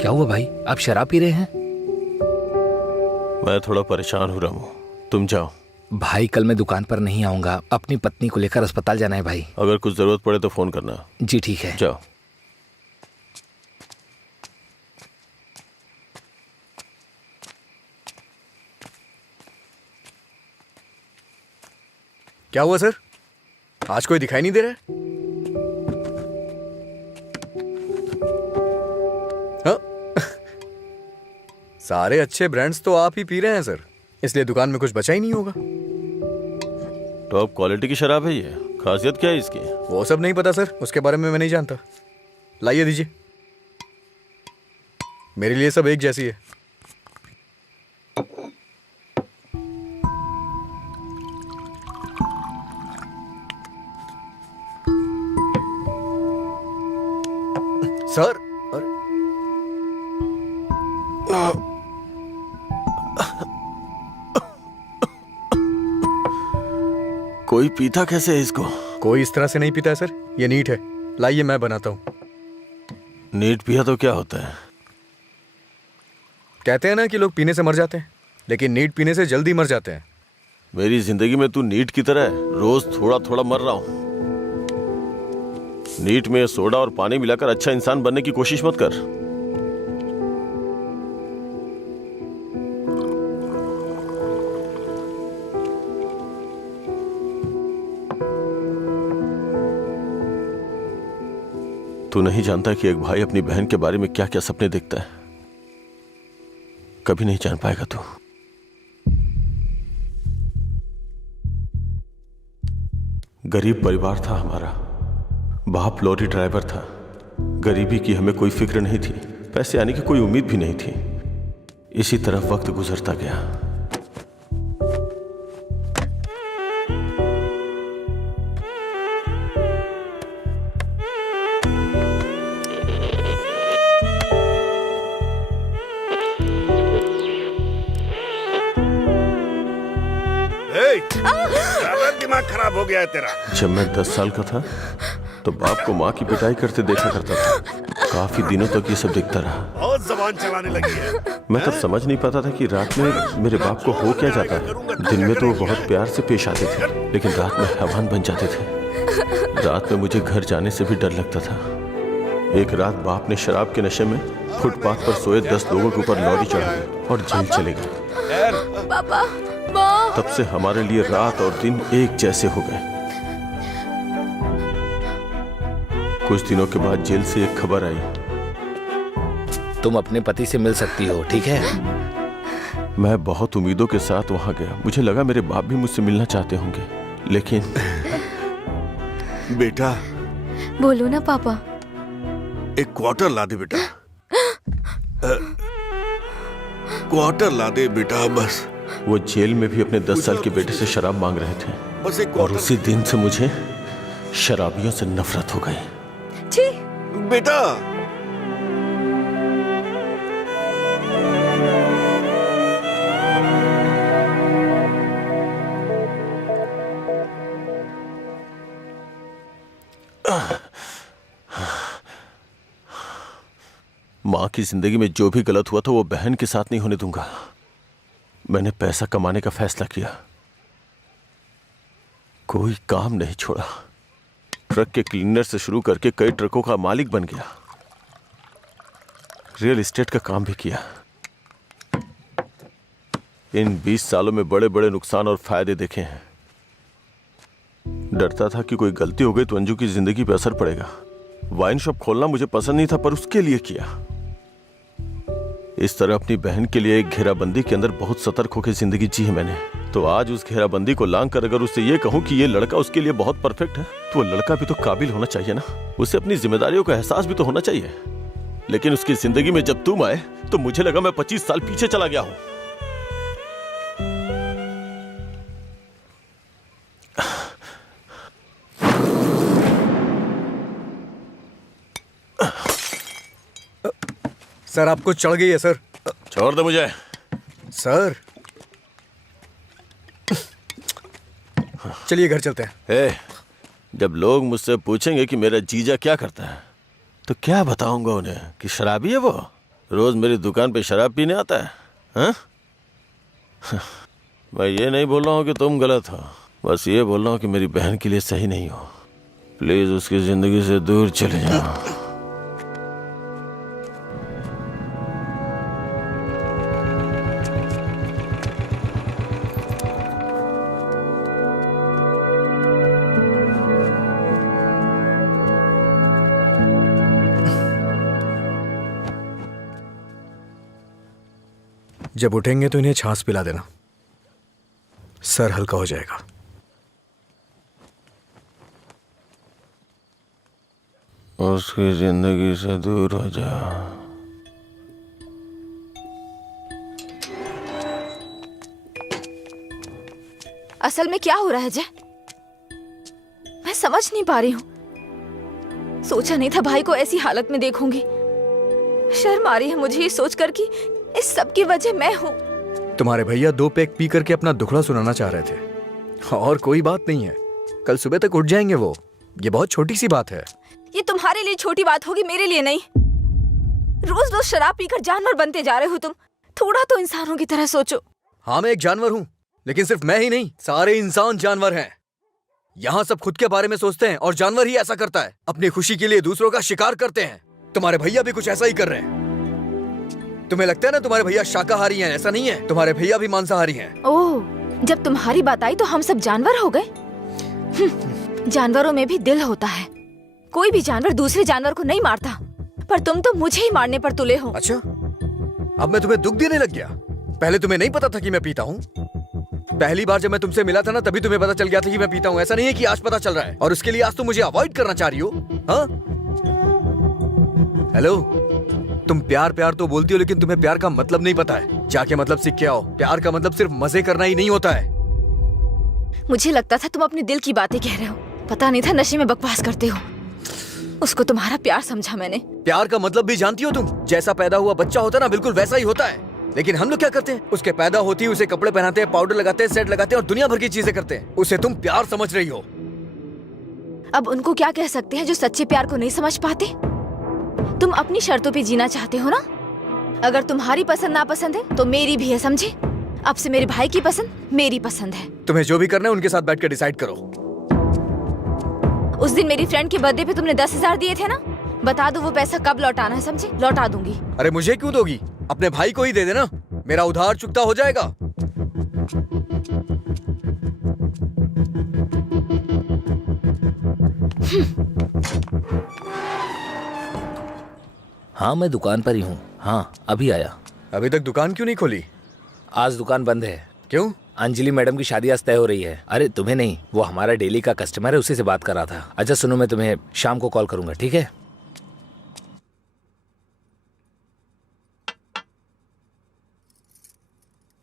क्या हुआ भाई, आप शराब पी रहे हैं? मैं थोड़ा परेशान हूँ रामू, तुम जाओ। भाई कल मैं दुकान पर नहीं आऊंगा, अपनी पत्नी को लेकर अस्पताल जाना है भाई। अगर कुछ जरूरत पड़े तो फोन करना। जी ठीक है। जाओ। क्या हुआ सर, आज कोई दिखाई नहीं दे रहा है? हाँ? सारे अच्छे ब्रांड्स तो आप ही पी रहे हैं सर, इसलिए दुकान में कुछ बचा ही नहीं होगा। टॉप क्वालिटी की शराब है ये, खासियत क्या है इसकी? वो सब नहीं पता सर, उसके बारे में मैं नहीं जानता। लाइए दीजिए, मेरे लिए सब एक जैसी है। सर कोई पीता कैसे है इसको? कोई इस तरह से नहीं पीता है सर, ये नीट है। लाइए मैं बनाता हूँ। नीट पिया तो क्या होता है? कहते हैं ना कि लोग पीने से मर जाते हैं, लेकिन नीट पीने से जल्दी मर जाते हैं। मेरी जिंदगी में तू नीट की तरह है, रोज थोड़ा थोड़ा मर रहा हूं। नीट में सोडा और पानी मिलाकर अच्छा इंसान बनने की कोशिश मत कर। तू नहीं जानता कि एक भाई अपनी बहन के बारे में क्या क्या सपने देखता है। कभी नहीं जान पाएगा तू। गरीब परिवार था हमारा, बाप लॉरी ड्राइवर था। गरीबी की हमें कोई फिक्र नहीं थी, पैसे आने की कोई उम्मीद भी नहीं थी। इसी तरह वक्त गुजरता गया। दिमाग खराब हो गया है तेरा। जब मैं 10 साल का था तो बाप को माँ की पिटाई करते देखा करता था। काफी दिनों तक ये सब देखता रहा। बहुत जबान चलाने लगी है। मैं तब समझ नहीं पाता था कि रात में मेरे बाप को हो क्या जाता है। दिन में तो वो बहुत प्यार से पेश आते थे, लेकिन रात में हैवान बन जाते थे। रात में मुझे घर जाने से भी डर लगता था। एक रात बाप ने शराब के नशे में फुटपाथ पर सोए 10 लोगों के ऊपर लॉरी चढ़ा दी और जेल चले गए। पापा, तब से हमारे लिए रात और दिन एक जैसे हो गए। कुछ दिनों के बाद जेल से एक खबर आई। तुम अपने पति से मिल सकती हो, ठीक है? मैं बहुत उम्मीदों के साथ वहां गया। मुझे लगा मेरे बाप भी मुझसे मिलना चाहते होंगे, लेकिन बेटा, बोलो ना पापा। एक क्वार्टर ला दे बेटा। क्वार्टर ला दे बेटा बस। वो जेल में भी अपने 10 साल के बेटे से शराब मांग रहे थे, बस एक और उसी दिन से मुझे शराबियों से नफरत हो गई। छी, बेटा। माँ की जिंदगी में जो भी गलत हुआ था वो बहन के साथ नहीं होने दूंगा। मैंने पैसा कमाने का फैसला किया, कोई काम नहीं छोड़ा। ट्रक के क्लीनर से शुरू करके कई ट्रकों का मालिक बन गया। रियल एस्टेट का काम भी किया। इन 20 सालों में बड़े बड़े नुकसान और फायदे देखे हैं। डरता था कि कोई गलती हो गई तो अंजू की जिंदगी पे असर पड़ेगा। वाइन शॉप खोलना मुझे पसंद नहीं था, पर उसके लिए किया। इस तरह अपनी बहन के लिए एक घेराबंदी के अंदर बहुत सतर्क होकर जिंदगी जी है मैंने। तो आज उस घेराबंदी को लांग कर अगर उससे ये कहूं कि ये लड़का उसके लिए बहुत परफेक्ट है, तो वो लड़का भी तो काबिल होना चाहिए ना। उसे अपनी जिम्मेदारियों का एहसास भी तो होना चाहिए। लेकिन उसकी जिंदगी में जब तुम आए तो मुझे लगा मैं 25 साल पीछे चला गया हूं। सर आपको चढ़ गई है सर। छोड़ दे मुझे। सर चलिए घर चलते हैं। जब लोग मुझसे पूछेंगे कि मेरा जीजा क्या करता है तो क्या बताऊंगा उन्हें कि शराबी है वो, रोज मेरी दुकान पे शराब पीने आता है। हाँ? मैं ये नहीं बोल रहा हूँ कि तुम गलत हो, बस ये बोल रहा हूँ कि मेरी बहन के लिए सही नहीं हो। प्लीज उसकी जिंदगी से दूर चले जाओ। जब उठेंगे तो इन्हें छाछ पिला देना, सर हल्का हो जाएगा। उसकी जिंदगी से दूर हो जा। असल में क्या हो रहा है जय, मैं समझ नहीं पा रही हूँ। सोचा नहीं था भाई को ऐसी हालत में देखूंगी। शर्म आ रही है मुझे ये सोचकर कि इस सब की वजह मैं हूँ। तुम्हारे भैया 2 पैक पी करके अपना दुखड़ा सुनाना चाह रहे थे और कोई बात नहीं है, कल सुबह तक उठ जाएंगे वो। ये बहुत छोटी सी बात है। ये तुम्हारे लिए छोटी बात होगी, मेरे लिए नहीं। रोज रोज शराब पीकर जानवर बनते जा रहे हो तुम। थोड़ा तो इंसानों की तरह सोचो। हाँ मैं एक जानवर हूँ, लेकिन सिर्फ मैं ही नहीं, सारे इंसान जानवर हैं। यहाँ सब खुद के बारे में सोचते हैं और जानवर ही ऐसा करता है, अपनी खुशी के लिए दूसरों का शिकार करते हैं। तुम्हारे भैया भी कुछ ऐसा ही कर रहे हैं। तुम्हें लगता है ना तुम्हारे भैया शाकाहारी हैं, ऐसा नहीं है, तुम्हारे भैया भी मांसाहारी हैं। ओह, जब तुम्हारी बात आई तो हम सब जानवर हो गए। जानवरों में भी दिल होता है। कोई भी जानवर दूसरे जानवर को नहीं मारता, पर तुम तो मुझे ही मारने पर तुले हो। अच्छा, अब मैं तुम्हें दुख देने लग गया? पहले तुम्हें नहीं पता था कि मैं पीता हूँ? पहली बार जब मैं तुमसे मिला था ना, तभी तुम्हें पता चल गया था कि मैं पीता हूँ। ऐसा नहीं है कि आज पता चल रहा है और उसके लिए आज तुम मुझे अवॉइड करना चाह रही हो। हाँ? हेलो, तुम प्यार प्यार तो बोलती हो, लेकिन तुम्हें प्यार का मतलब नहीं पता है। जाके मतलब सीख के आओ। प्यार का मतलब सिर्फ मजे करना ही नहीं होता है। मुझे लगता था तुम अपने दिल की बातें कह रहे हो, पता नहीं था नशे में बकवास करते हो। उसको तुम्हारा प्यार समझा मैंने। प्यार का मतलब भी जानती हो तुम? जैसा पैदा हुआ बच्चा होता है ना, बिल्कुल वैसा ही होता है। लेकिन हम लोग क्या करते हैं, उसके पैदा होती है उसे कपड़े पहनाते हैं, पाउडर लगाते हैं, सेट लगाते हैं और दुनिया भर की चीजें करते हैं। उसे तुम प्यार समझ रही हो। अब उनको क्या कह सकते हैं जो सच्चे प्यार को नहीं समझ पाते? तुम अपनी शर्तों पे जीना चाहते हो ना। अगर तुम्हारी पसंद नापसंद है तो मेरी भी है, समझे? अब से मेरे भाई की पसंद मेरी पसंद है। तुम्हें जो भी करना है उनके साथ बैठ कर डिसाइड करो। उस दिन मेरी फ्रेंड के बर्थडे पे तुमने 10,000 दिए थे ना, बता दो वो पैसा कब लौटाना है, समझे? लौटा दूंगी। अरे मुझे क्यों दोगी? अपने भाई को ही दे देना, मेरा उधार चुकता हो जाएगा। हाँ मैं दुकान पर ही हूँ। हाँ अभी आया। अभी तक दुकान क्यों नहीं खोली? आज दुकान बंद है। क्यों? अंजलि मैडम की शादी आज तय हो रही है। अरे तुम्हें नहीं, वो हमारा डेली का कस्टमर है, उसी से बात कर रहा था। अच्छा सुनो, मैं तुम्हें शाम को कॉल करूंगा, ठीक है?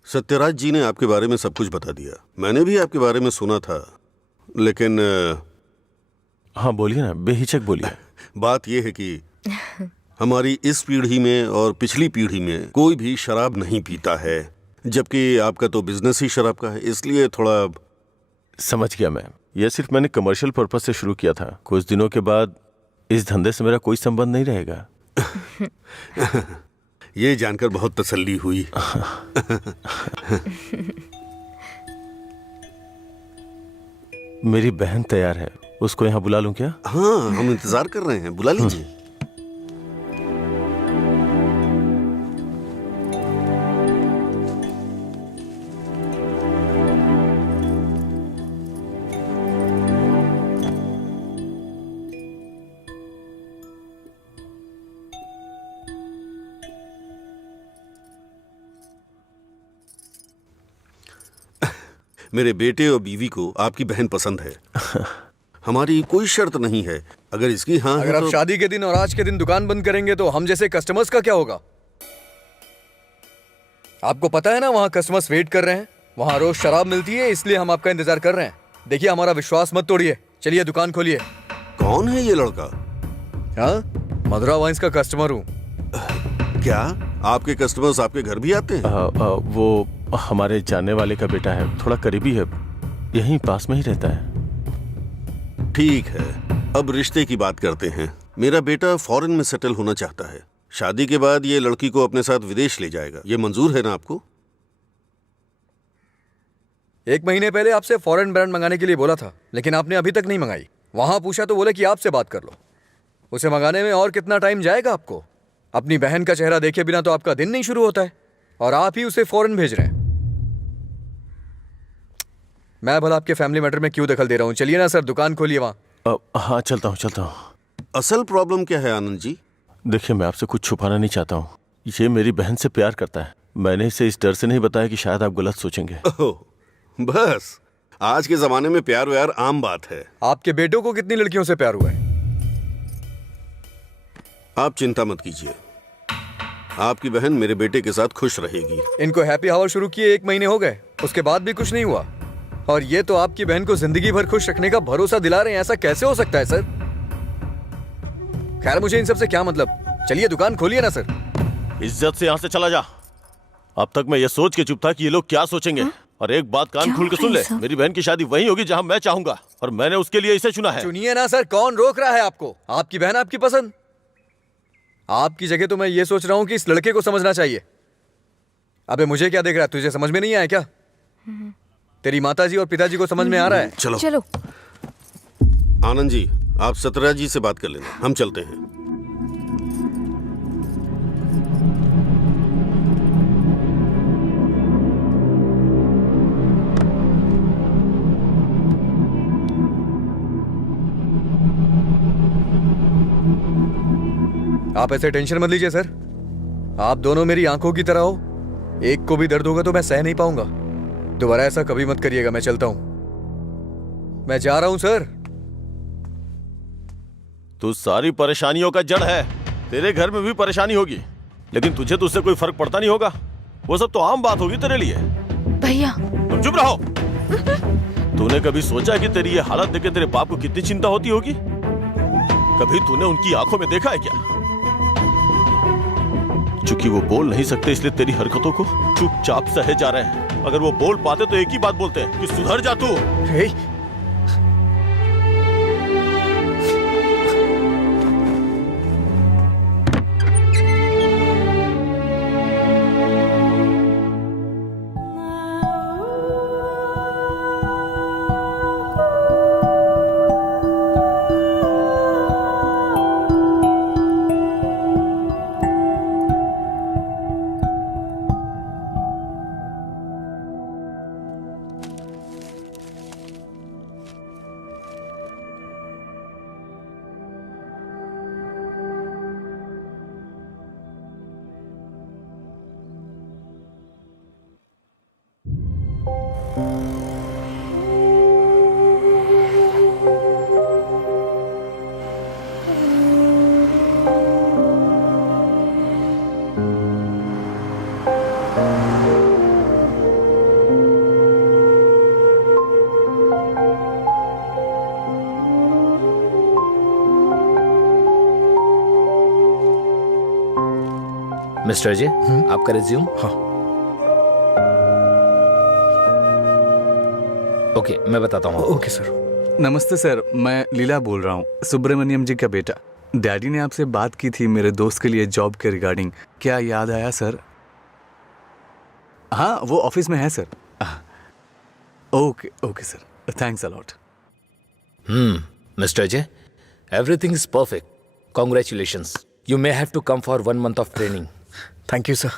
सत्यराज जी ने आपके बारे में सब कुछ बता दिया। मैंने भी आपके बारे में सुना था, लेकिन हाँ बोलिए ना, बेहिचक बोलिए। बात यह है कि हमारी इस पीढ़ी में और पिछली पीढ़ी में कोई भी शराब नहीं पीता है, जबकि आपका तो बिजनेस ही शराब का है, इसलिए थोड़ा। समझ गया मैं। यह सिर्फ मैंने कमर्शियल पर्पस से शुरू किया था। कुछ दिनों के बाद इस धंधे से मेरा कोई संबंध नहीं रहेगा। ये जानकर बहुत तसल्ली हुई। मेरी बहन तैयार है, उसको यहाँ बुला लूं क्या? हाँ हम इंतजार कर रहे हैं, बुला लीजिए। मेरे बेटे और बीवी को आपकी बहन पसंद है। हमारी कोई शर्त नहीं है। अगर इसकी हाँ है अगर आप तो... शादी के दिन और आज के दिन दुकान बंद करेंगे तो हम जैसे कस्टमर्स का क्या होगा? आपको पता है ना वहाँ कस्टमर्स वेट कर रहे हैं, वहाँ रोज शराब मिलती है, इसलिए हम आपका इंतजार कर रहे हैं। देखिए हमारा विश्वास मत तोड़िए, चलिए दुकान खोलिए। कौन है ये लड़का? हाँ, मधुरा वाइन्स का कस्टमर हूँ। क्या आपके कस्टमर्स आपके घर भी आते हैं? वो हमारे जानने वाले का बेटा है, थोड़ा करीबी है, यहीं पास में ही रहता है। ठीक है, अब रिश्ते की बात करते हैं। मेरा बेटा फॉरेन में सेटल होना चाहता है। शादी के बाद ये लड़की को अपने साथ विदेश ले जाएगा। ये मंजूर है ना आपको? 1 महीने पहले आपसे फॉरेन ब्रांड मंगाने के लिए बोला था, लेकिन आपने अभी तक नहीं मंगाई। वहां पूछा तो बोले कि आपसे बात कर लो। उसे मंगाने में और कितना टाइम जाएगा आपको? अपनी बहन का चेहरा देखे बिना तो आपका दिन नहीं शुरू होता है, और आप ही उसे फॉरेन भेज रहे हैं। मैं भला आपके फैमिली मैटर में क्यों दखल दे रहा हूँ? चलिए ना सर, दुकान खोलिए वहां। हाँ चलता हूँ। असल प्रॉब्लम क्या है आनंद जी? देखिए, मैं आपसे कुछ छुपाना नहीं चाहता हूँ। ये मेरी बहन से प्यार करता है। मैंने इसे इस डर से नहीं बताया कि शायद आप गलत सोचेंगे। ओह, बस आज के जमाने में प्यार व्यार आम बात है। आपके बेटों को कितनी लड़कियों से प्यार हुआ है? आप चिंता मत कीजिए, आपकी बहन मेरे बेटे के साथ खुश रहेगी। इनको हैप्पी आवर शुरू किए 1 महीने हो गए, उसके बाद भी कुछ नहीं हुआ, और ये तो आपकी बहन को जिंदगी भर खुश रखने का भरोसा दिला रहे हैं। ऐसा कैसे हो सकता है सर? खैर, मुझे इन सब से क्या मतलब, चलिए दुकान खोलिए ना सर। इज्जत से यहाँ से चला जा। अब तक मैं ये सोच के चुप था कि ये लोग क्या सोचेंगे। और एक बात कान खोल के सुन ले, मेरी बहन की शादी वहीं होगी जहाँ मैं चाहूंगा, और मैंने उसके लिए इसे चुना है। चुनिए ना सर, कौन रोक रहा है आपको? आपकी बहन, आपकी पसंद। आपकी जगह तो मैं ये सोच रहा हूँ कि इस लड़के को समझना चाहिए। अबे मुझे क्या देख रहा है? तुझे समझ में नहीं आया क्या? तेरी माताजी और पिताजी को समझ में आ रहा है? चलो चलो। आनंद जी, आप सतरा जी से बात कर लेना, हम चलते हैं। आप ऐसे टेंशन मत लीजिए सर, आप दोनों मेरी आंखों की तरह हो। एक को भी दर्द होगा तो मैं सह नहीं पाऊंगा। दोबारा ऐसा कभी मत करिएगा। मैं चलता हूं, मैं जा रहा हूं सर। तू सारी परेशानियों का जड़ है। तेरे घर में भी परेशानी होगी, लेकिन तुझे तो उससे कोई फर्क पड़ता नहीं होगा। वो सब तो आम बात होगी तेरे लिए। भैया, तुम चुप रहो। तूने कभी सोचा कि तेरी ये हालत देख के तेरे बाप को कितनी चिंता होती होगी? कभी तूने उनकी आंखों में देखा है क्या? चूंकि वो बोल नहीं सकते, इसलिए तेरी हरकतों को चुपचाप सहे जा रहे हैं। अगर वो बोल पाते तो एक ही बात बोलते हैं कि सुधर जा तू। मिस्टर अजय, आपका रिज्यूम। हाँ। ओके, मैं बताता हूँ। Okay sir. नमस्ते सर, मैं लीला बोल रहा हूँ, सुब्रमण्यम जी का बेटा। डैडी ने आपसे बात की थी मेरे दोस्त के लिए जॉब के रिगार्डिंग। क्या याद आया सर? हाँ, वो ऑफिस में है sir. Okay okay sir, thanks a lot. Mister Ajay, everything is perfect. Congratulations. You may have to come for 1 month of training. Thank you sir.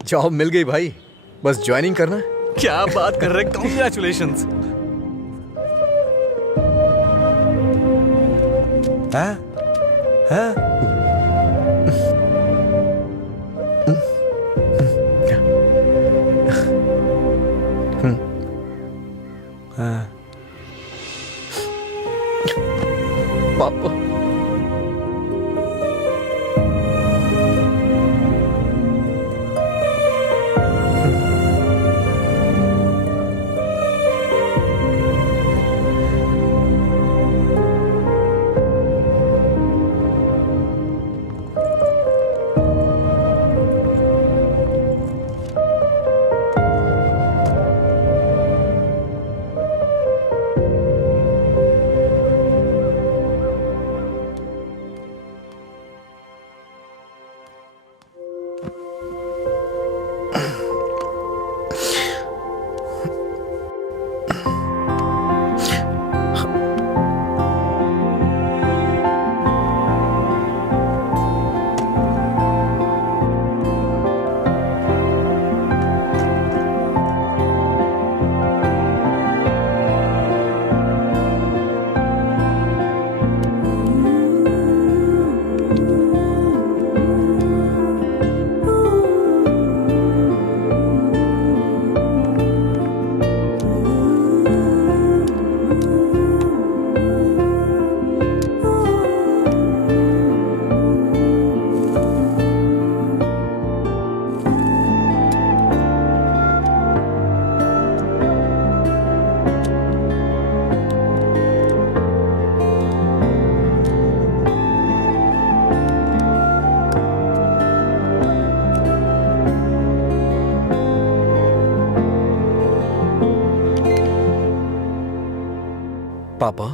Job मिल गई भाई, बस ज्वाइनिंग करना है। क्या बात कर रहे हैं, कॉन्ग्रेचुलेशंस। पापा।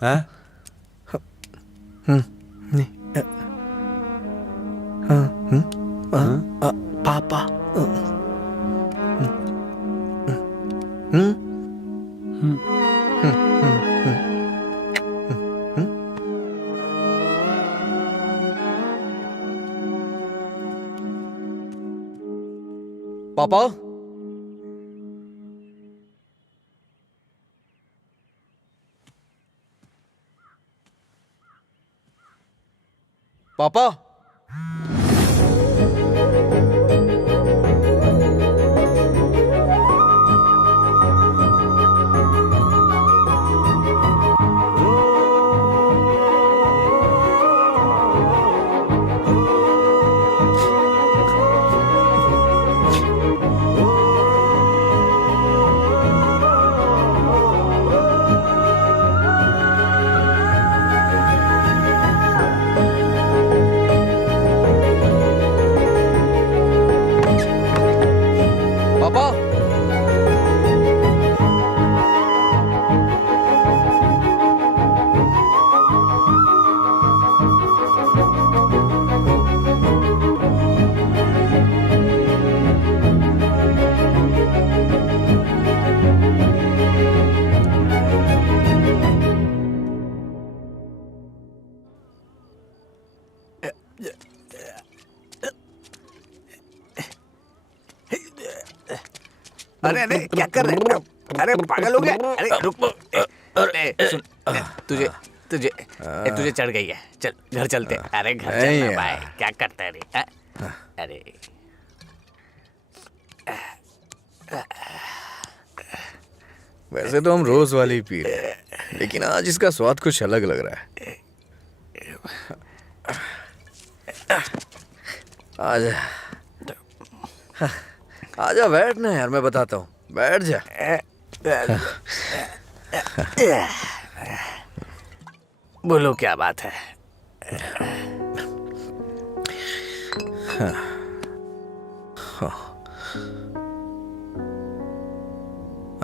हाँ? पापा। पापा। पापा। पापा। अरे अरे क्या कर रहे हैं? अरे पागल हो गया? अरे रुक। सुन, तुझे तुझे तुझे चढ़ गई है। चल घर चलते। अरे घर चलना भाई, क्या करता है रे? अरे वैसे तो हम रोज वाली ही पी रहे हैं, लेकिन आज इसका स्वाद कुछ अलग लग रहा है। आजा आजा, बैठ ना यार, मैं बताता हूँ, बैठ जा। बोलो क्या बात है?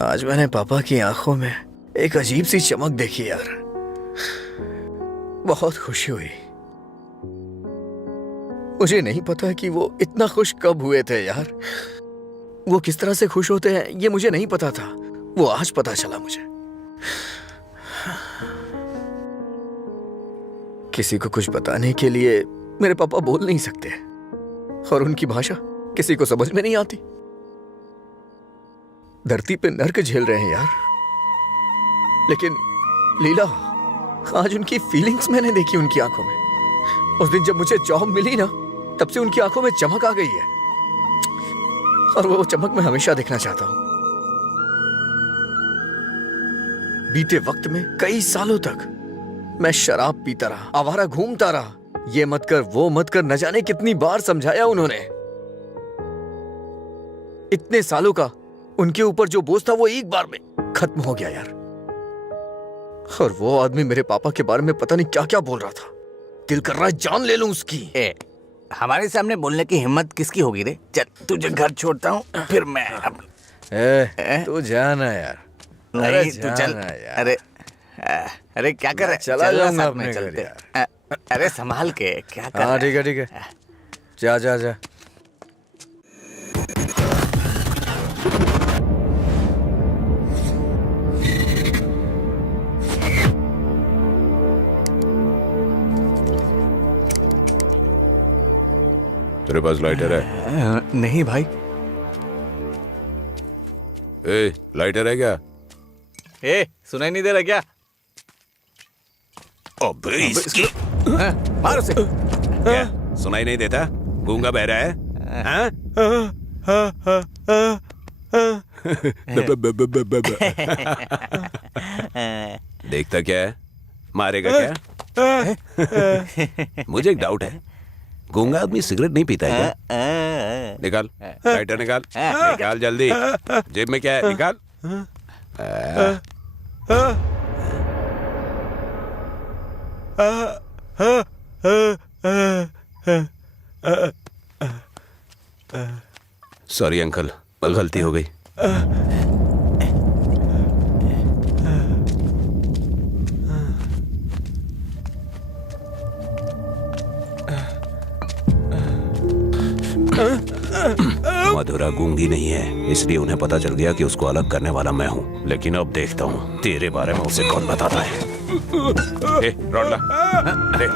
आज मैंने पापा की आंखों में एक अजीब सी चमक देखी यार, बहुत खुशी हुई। मुझे नहीं पता कि वो इतना खुश कब हुए थे यार। वो किस तरह से खुश होते हैं ये मुझे नहीं पता था, वो आज पता चला मुझे। किसी को कुछ बताने के लिए मेरे पापा बोल नहीं सकते, और उनकी भाषा किसी को समझ में नहीं आती। धरती पे नर्क झेल रहे हैं यार, लेकिन लीला, आज उनकी फीलिंग्स मैंने देखी उनकी आंखों में। उस दिन जब मुझे जॉब मिली ना, तब से उनकी आंखों में चमक आ गई है, और वो चमक मैं हमेशा देखना चाहता हूं। बीते वक्त में कई सालों तक मैं शराब पीता रहा, आवारा घूमता रहा, ये मत कर वो मत कर, न जाने कितनी बार समझाया उन्होंने। इतने सालों का उनके ऊपर जो बोझ था वो एक बार में खत्म हो गया यार। और वो आदमी मेरे पापा के बारे में पता नहीं क्या क्या बोल रहा था। दिल कर रहा है जान ले लूं उसकी। हमारे सामने बोलने की हिम्मत किसकी होगी रे? चल तुझे घर छोड़ता हूँ, फिर मैं तू जाना यार। नहीं तू चल यार। अरे अरे क्या कर रहा है? चला चल जाऊंगा साथ अपने में घर चलते। यार। अरे संभाल के, क्या कर रहा हाँ है? ठीक है, जा जा जा। तेरे पास लाइटर है? नहीं भाई। ए, लाइटर है क्या? ए, सुनाई नहीं दे रहा क्या? अबे इसकी मार उसे। क्या सुनाई नहीं देता? गूंगा बहरा है? हाँ? देखता क्या है? मारेगा क्या? मुझे एक डाउट है, गूंगा आदमी सिगरेट नहीं पीता है क्या? निकाल लाइटर, निकाल निकाल जल्दी। जेब में क्या है? निकाल। सॉरी अंकल, गलती हो गई। मधुरा गूंगी नहीं है, इसलिए उन्हें पता चल गया कि उसको अलग करने वाला मैं हूँ। लेकिन अब देखता हूँ तेरे बारे में उसे कौन बताता है। ए, रॉड ला। दे।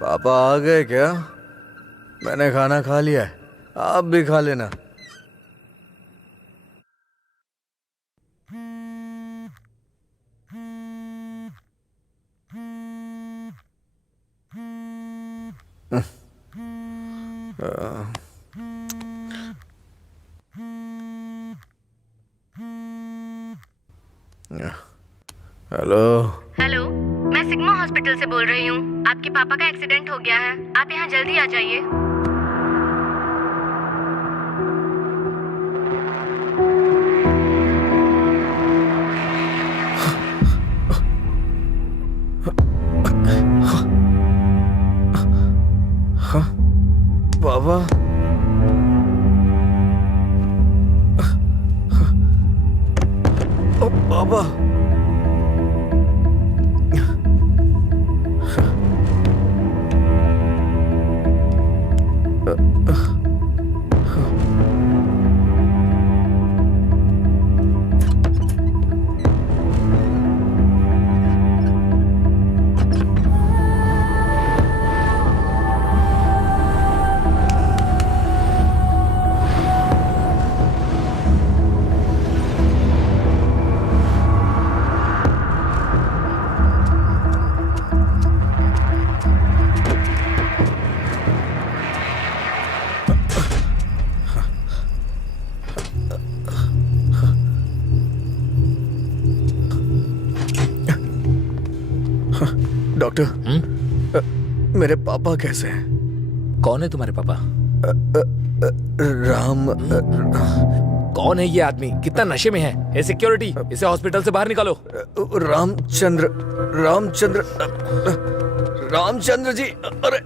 पापा आ गए क्या? मैंने खाना खा लिया है, आप भी खा लेना। हेलो। हेलो, मैं सिग्मा हॉस्पिटल से बोल रही हूँ। आपके पापा का एक्सीडेंट हो गया है, आप यहाँ जल्दी आ जाइए। बाबा, ओ बाबा, डॉक्टर, मेरे पापा कैसे हैं? कौन है तुम्हारे पापा? राम। कौन है ये आदमी? कितना नशे में है? ए सिक्योरिटी, इसे हॉस्पिटल से बाहर निकालो। रामचंद्र, रामचंद्र, रामचंद्र जी। अरे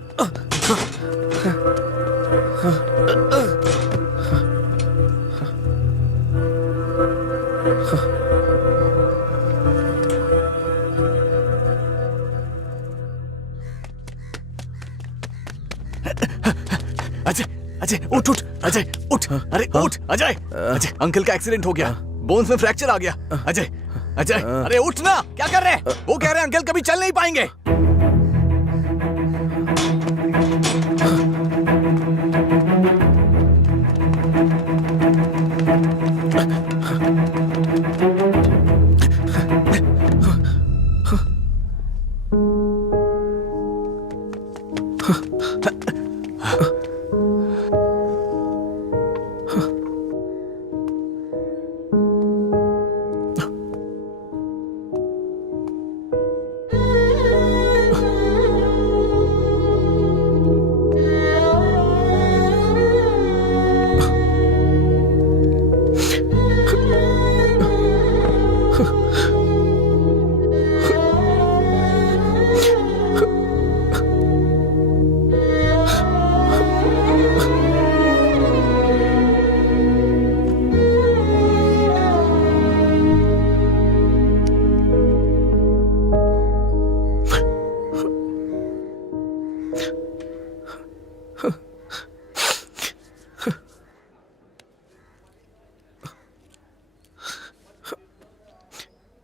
अजय, अजय उठ उठ, अजय उठ, अरे उठ अजय, अजय अंकल का एक्सीडेंट हो गया, बोन्स में फ्रैक्चर आ गया। अजय, अजय अरे उठ ना, क्या कर रहे हैं? वो कह रहे हैं अंकल कभी चल नहीं पाएंगे।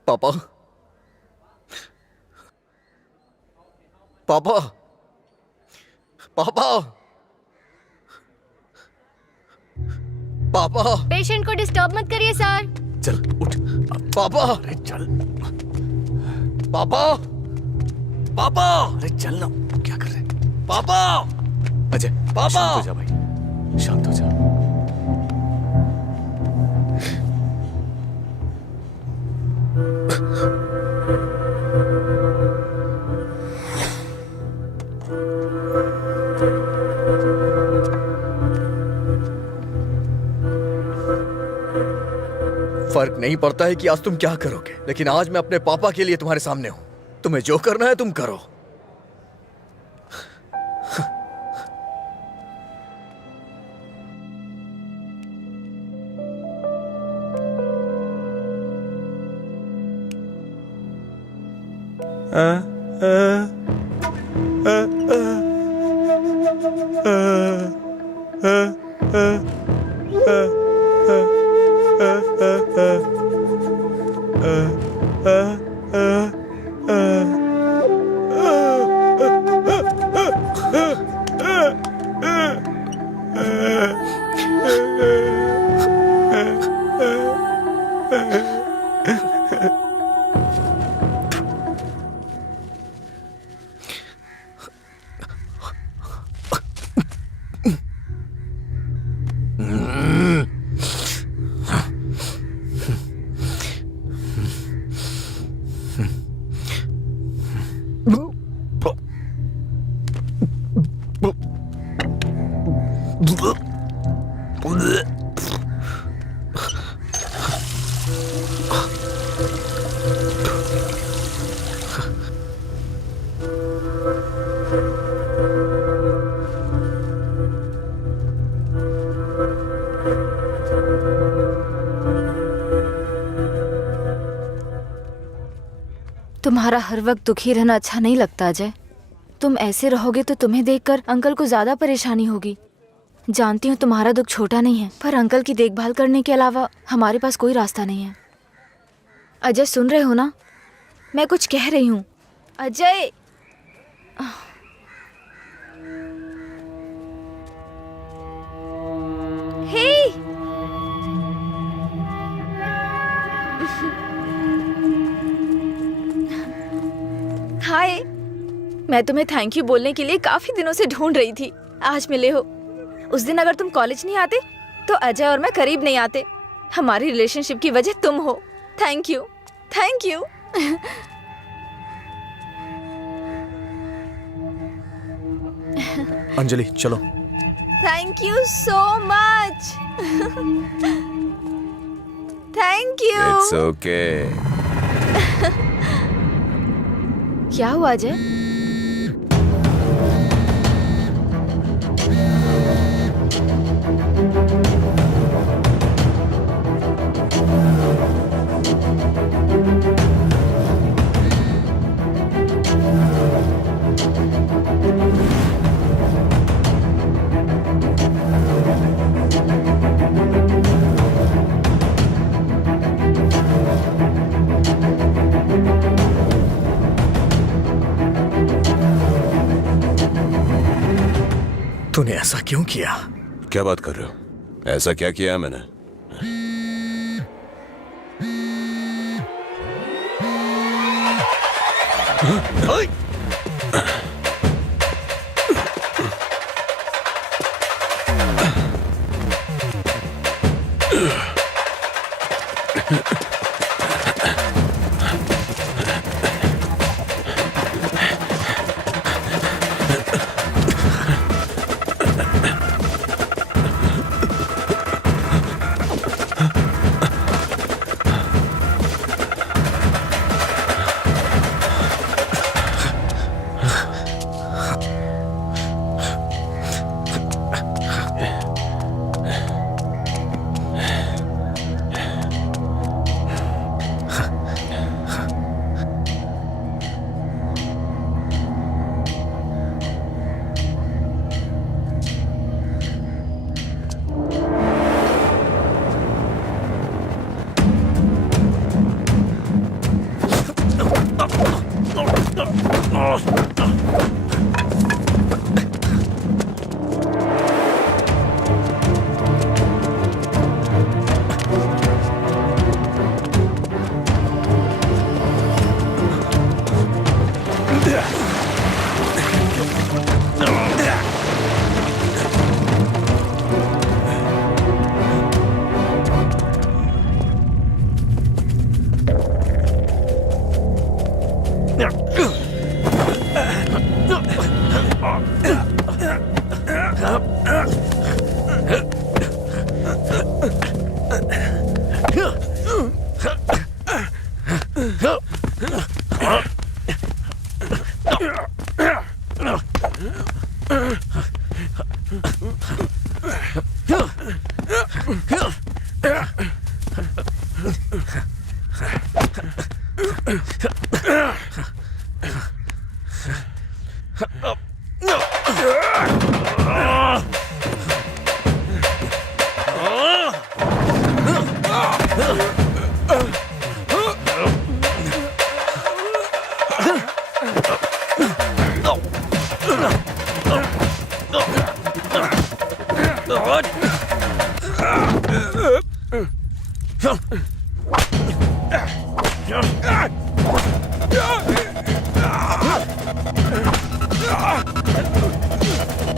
पापा, पापा, पापा, पापा। पेशेंट को डिस्टर्ब मत करिए सर। चल उठ पापा, अरे चल पापा, पापा, अरे चल ना, क्या कर रहे हैं? पापा, अजय पापा। शांत हो जा भाई, शांत हो जा। फर्क नहीं पड़ता है कि आज तुम क्या करोगे, लेकिन आज मैं अपने पापा के लिए तुम्हारे सामने हूं। तुम्हें जो करना है तुम करो। तुम्हारा हर वक्त दुखी रहना अच्छा नहीं लगता अजय। तुम ऐसे रहोगे तो तुम्हें देखकर अंकल को ज्यादा परेशानी होगी। जानती हूँ तुम्हारा दुख छोटा नहीं है, पर अंकल की देखभाल करने के अलावा हमारे पास कोई रास्ता नहीं है। अजय सुन रहे हो ना, मैं कुछ कह रही हूँ। अजय हे हाय, मैं तुम्हें थैंक यू बोलने के लिए काफी दिनों से ढूंढ रही थी। आज मिले हो। उस दिन अगर तुम कॉलेज नहीं आते तो अजय और मैं करीब नहीं आते। हमारी रिलेशनशिप की वजह तुम हो। Thank you, thank you. Anjali चलो। Thank you so much. Thank you. It's okay. क्या हुआ अजय? तूने ऐसा क्यों किया? क्या बात कर रहे हो? ऐसा क्या किया है मैंने? ओए!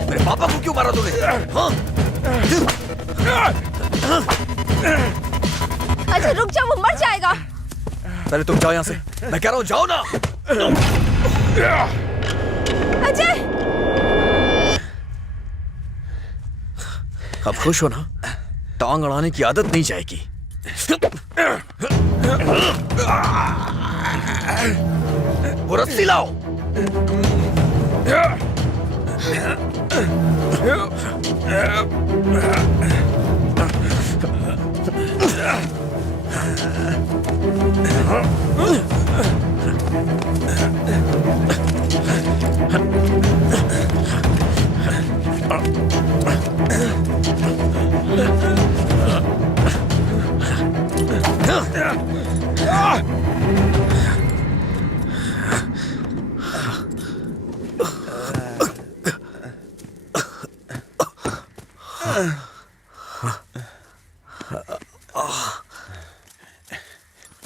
मेरे पापा को क्यों मारा तूने? हाँ? अच्छा रुक जाओ, वो मर जाएगा। पहले तुम जाओ यहाँ से। मैं कह रहा हूँ जाओ ना। अजय, अब खुश हो ना? टांग अड़ाने की आदत नहीं जाएगी। वो रस्सी लाओ।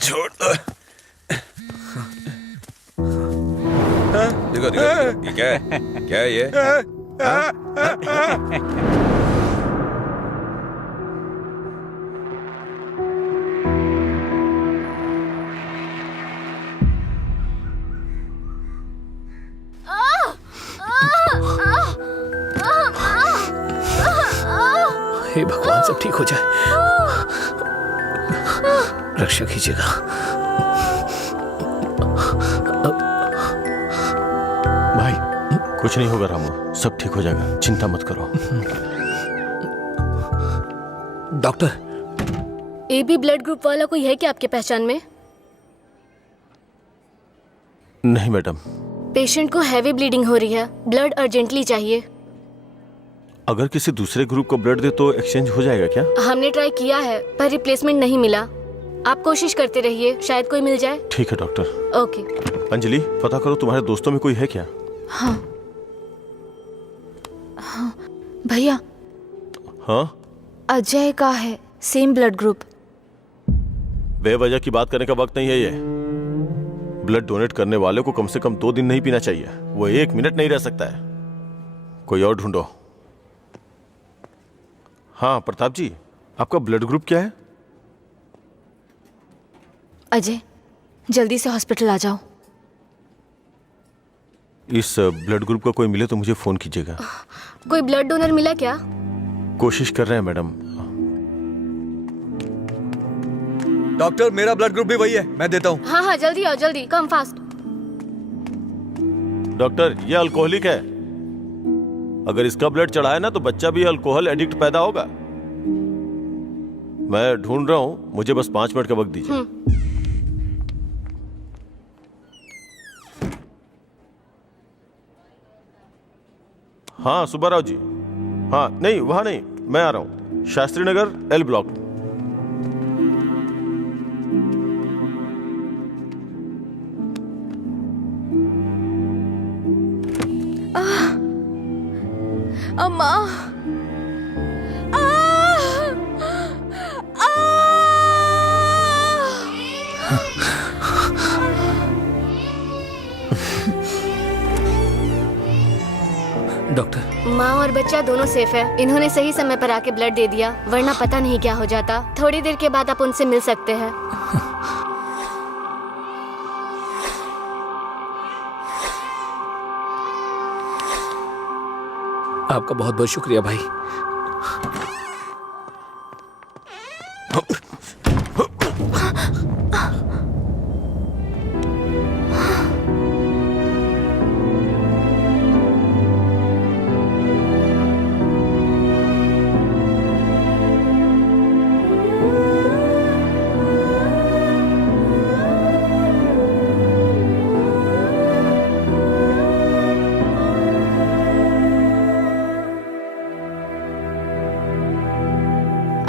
छोड़ दो। देखो देखो ये क्या है? क्या है ये? हे भगवान, सब ठीक हो जाए। रक्षा कीजिएगा। भाई कुछ नहीं होगा रामू, सब ठीक हो जाएगा, चिंता मत करो। डॉक्टर, AB ब्लड ग्रुप वाला कोई है क्या आपके पहचान में? नहीं मैडम। पेशेंट को हैवी ब्लीडिंग हो रही है, ब्लड अर्जेंटली चाहिए। अगर किसी दूसरे ग्रुप को ब्लड दे तो एक्सचेंज हो जाएगा क्या? हमने ट्राई किया है पर रिप्लेसमेंट नहीं मिला। आप कोशिश करते रहिए, शायद कोई मिल जाए। ठीक है डॉक्टर। ओके। अंजलि, पता करो तुम्हारे दोस्तों में कोई है क्या? हाँ हाँ भैया, हाँ? अजय का है सेम ब्लड ग्रुप। बेवजह की बात करने का वक्त नहीं है ये। ब्लड डोनेट करने वाले को कम से कम 2 दिन नहीं पीना चाहिए, वो 1 मिनट नहीं रह सकता है। कोई और ढूंढो। हाँ प्रताप जी, आपका ब्लड ग्रुप क्या है? अजय, जल्दी से हॉस्पिटल आ जाओ। इस ब्लड ग्रुप का कोई मिले तो मुझे फोन कीजिएगा। कोई ब्लड डोनर मिला क्या? कोशिश कर रहे हैं मैडम। डॉक्टर, मेरा ब्लड ग्रुप भी वही है, मैं देता हूँ। हाँ हाँ जल्दी आओ, जल्दी, कम फास्ट। डॉक्टर, ये अल्कोहलिक है। अगर इसका ब्लड चढ़ा है ना तो बच्चा भी अल्कोहल एडिक्ट पैदा होगा। मैं ढूंढ रहा हूँ, मुझे बस 5 मिनट का वक्त दीजिए। हाँ सुब्बाराव जी। हाँ नहीं, वहां नहीं, मैं आ रहा हूँ। Shastri Nagar L block. अम्मा, डॉक्टर, माँ और बच्चा दोनों सेफ है। इन्होंने सही समय पर आके ब्लड दे दिया, वरना पता नहीं क्या हो जाता। थोड़ी देर के बाद आप उनसे मिल सकते हैं। आपका बहुत बहुत शुक्रिया भाई।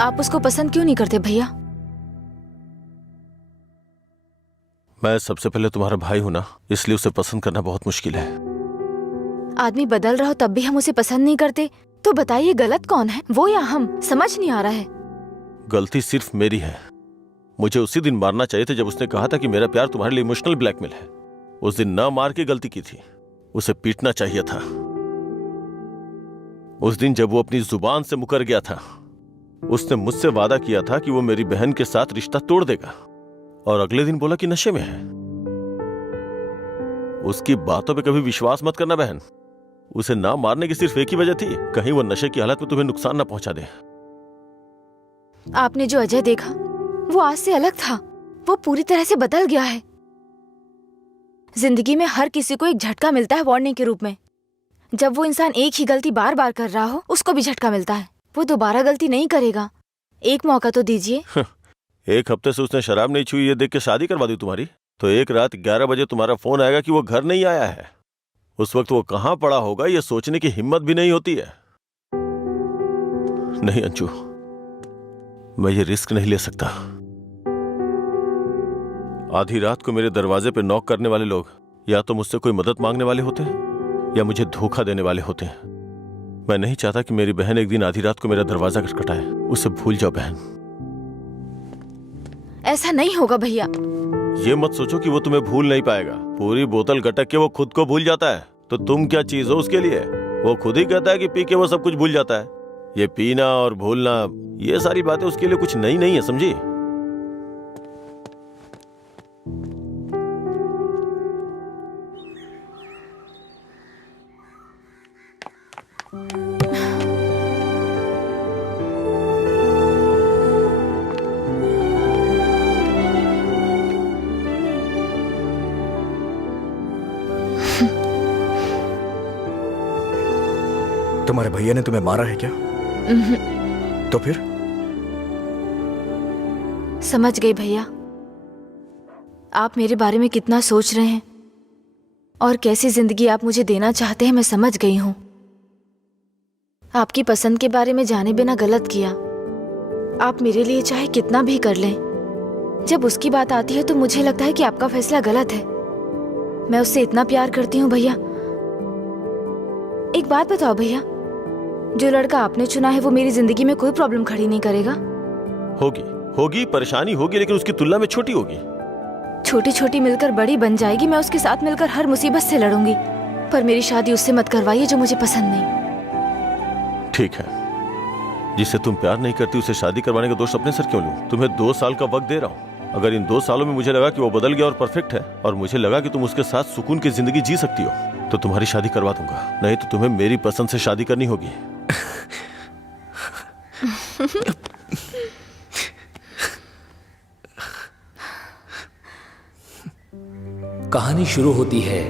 आप उसको पसंद क्यों नहीं करते भैया? मैं सबसे पहले तुम्हारा भाई हूं ना, इसलिए उसे पसंद करना बहुत मुश्किल है। आदमी बदल रहा हो तब भी हम उसे पसंद नहीं करते, तो बताइए गलत कौन है, वो या हम? समझ नहीं आ रहा है। गलती सिर्फ मेरी है। मुझे उसी दिन मारना चाहिए था जब उसने कहा था कि मेरा प्यार तुम्हारे लिए इमोशनल ब्लैकमेल है। उस दिन न मार के गलती की थी, उसे पीटना चाहिए था। उस दिन जब वो अपनी जुबान से मुकर गया था, उसने मुझसे वादा किया था कि वो मेरी बहन के साथ रिश्ता तोड़ देगा, और अगले दिन बोला कि नशे में है। उसकी बातों पे कभी विश्वास मत करना बहन। उसे ना मारने की सिर्फ एक ही वजह थी, कहीं वो नशे की हालत में तुम्हें नुकसान ना पहुंचा दे। आपने जो अजय देखा वो आज से अलग था। वो पूरी तरह से बदल गया है। जिंदगी में हर किसी को एक झटका मिलता है वार्निंग के रूप में। जब वो इंसान एक ही गलती बार बार कर रहा हो, उसको भी झटका मिलता है। वो दोबारा गलती नहीं करेगा। एक मौका तो दीजिए। एक हफ्ते से उसने शराब नहीं छुई, ये देख के शादी करवा दी तुम्हारी, तो एक रात 11 बजे तुम्हारा फोन आएगा कि वो घर नहीं आया है। उस वक्त वो कहां पड़ा होगा ये सोचने की हिम्मत भी नहीं होती है। नहीं अंशु, मैं ये रिस्क नहीं ले सकता। आधी रात को मेरे दरवाजे पे नॉक करने वाले लोग या तो मुझसे कोई मदद मांगने वाले होते हैं या मुझे धोखा देने वाले होते हैं। मैं नहीं चाहता कि मेरी बहन एक दिन आधी रात को मेरा दरवाजा खटखटाए। उसे भूल जाओ बहन। ऐसा नहीं होगा भैया। ये मत सोचो कि वो तुम्हें भूल नहीं पाएगा। पूरी बोतल गटक के वो खुद को भूल जाता है, तो तुम क्या चीज हो उसके लिए? वो खुद ही कहता है कि पी के वो सब कुछ भूल जाता है। ये पीना और भूलना, ये सारी बातें उसके लिए कुछ नई नहीं है, समझी? तुम्हारे भैया ने तुम्हें मारा है क्या? तो फिर? समझ गई भैया, आप मेरे बारे में कितना सोच रहे हैं और कैसी जिंदगी आप मुझे देना चाहते हैं। मैं समझ गई हूं। आपकी पसंद के बारे में जाने बिना गलत किया। आप मेरे लिए चाहे कितना भी कर लें, जब उसकी बात आती है तो मुझे लगता है कि आपका फैसला गलत है। मैं उससे इतना प्यार करती हूँ भैया। एक बात बताओ भैया, जो लड़का आपने चुना है वो मेरी जिंदगी में कोई प्रॉब्लम खड़ी नहीं करेगा? होगी परेशानी होगी, लेकिन उसकी तुलना में छोटी होगी। छोटी छोटी मिलकर बड़ी बन जाएगी। मैं उसके साथ मिलकर हर मुसीबत से लड़ूंगी, पर मेरी शादी उससे मत करवाइए जो मुझे पसंद नहीं। ठीक है, जिससे तुम प्यार नहीं करती उसे शादी करवाने का दोष अपने सर क्यों लूं? तुम्हें 2 साल का वक्त दे रहा हूं। अगर इन 2 सालों में मुझे लगा कि वो बदल गया और परफेक्ट है, और मुझे लगा कि तुम उसके साथ सुकून की जिंदगी जी सकती हो, तो तुम्हारी शादी करवा दूंगा। नहीं तो तुम्हें मेरी पसंद से शादी करनी होगी। कहानी शुरू होती है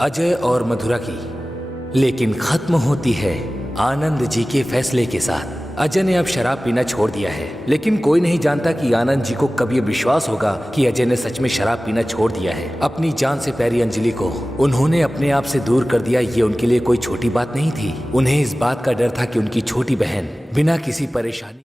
अजय और मधुरा की, लेकिन खत्म होती है आनंद जी के फैसले के साथ। अजय ने अब शराब पीना छोड़ दिया है, लेकिन कोई नहीं जानता कि आनंद जी को कब ये विश्वास होगा कि अजय ने सच में शराब पीना छोड़ दिया है। अपनी जान से प्यारी अंजलि को उन्होंने अपने आप से दूर कर दिया। ये उनके लिए कोई छोटी बात नहीं थी। उन्हें इस बात का डर था कि उनकी छोटी बहन बिना किसी परेशानी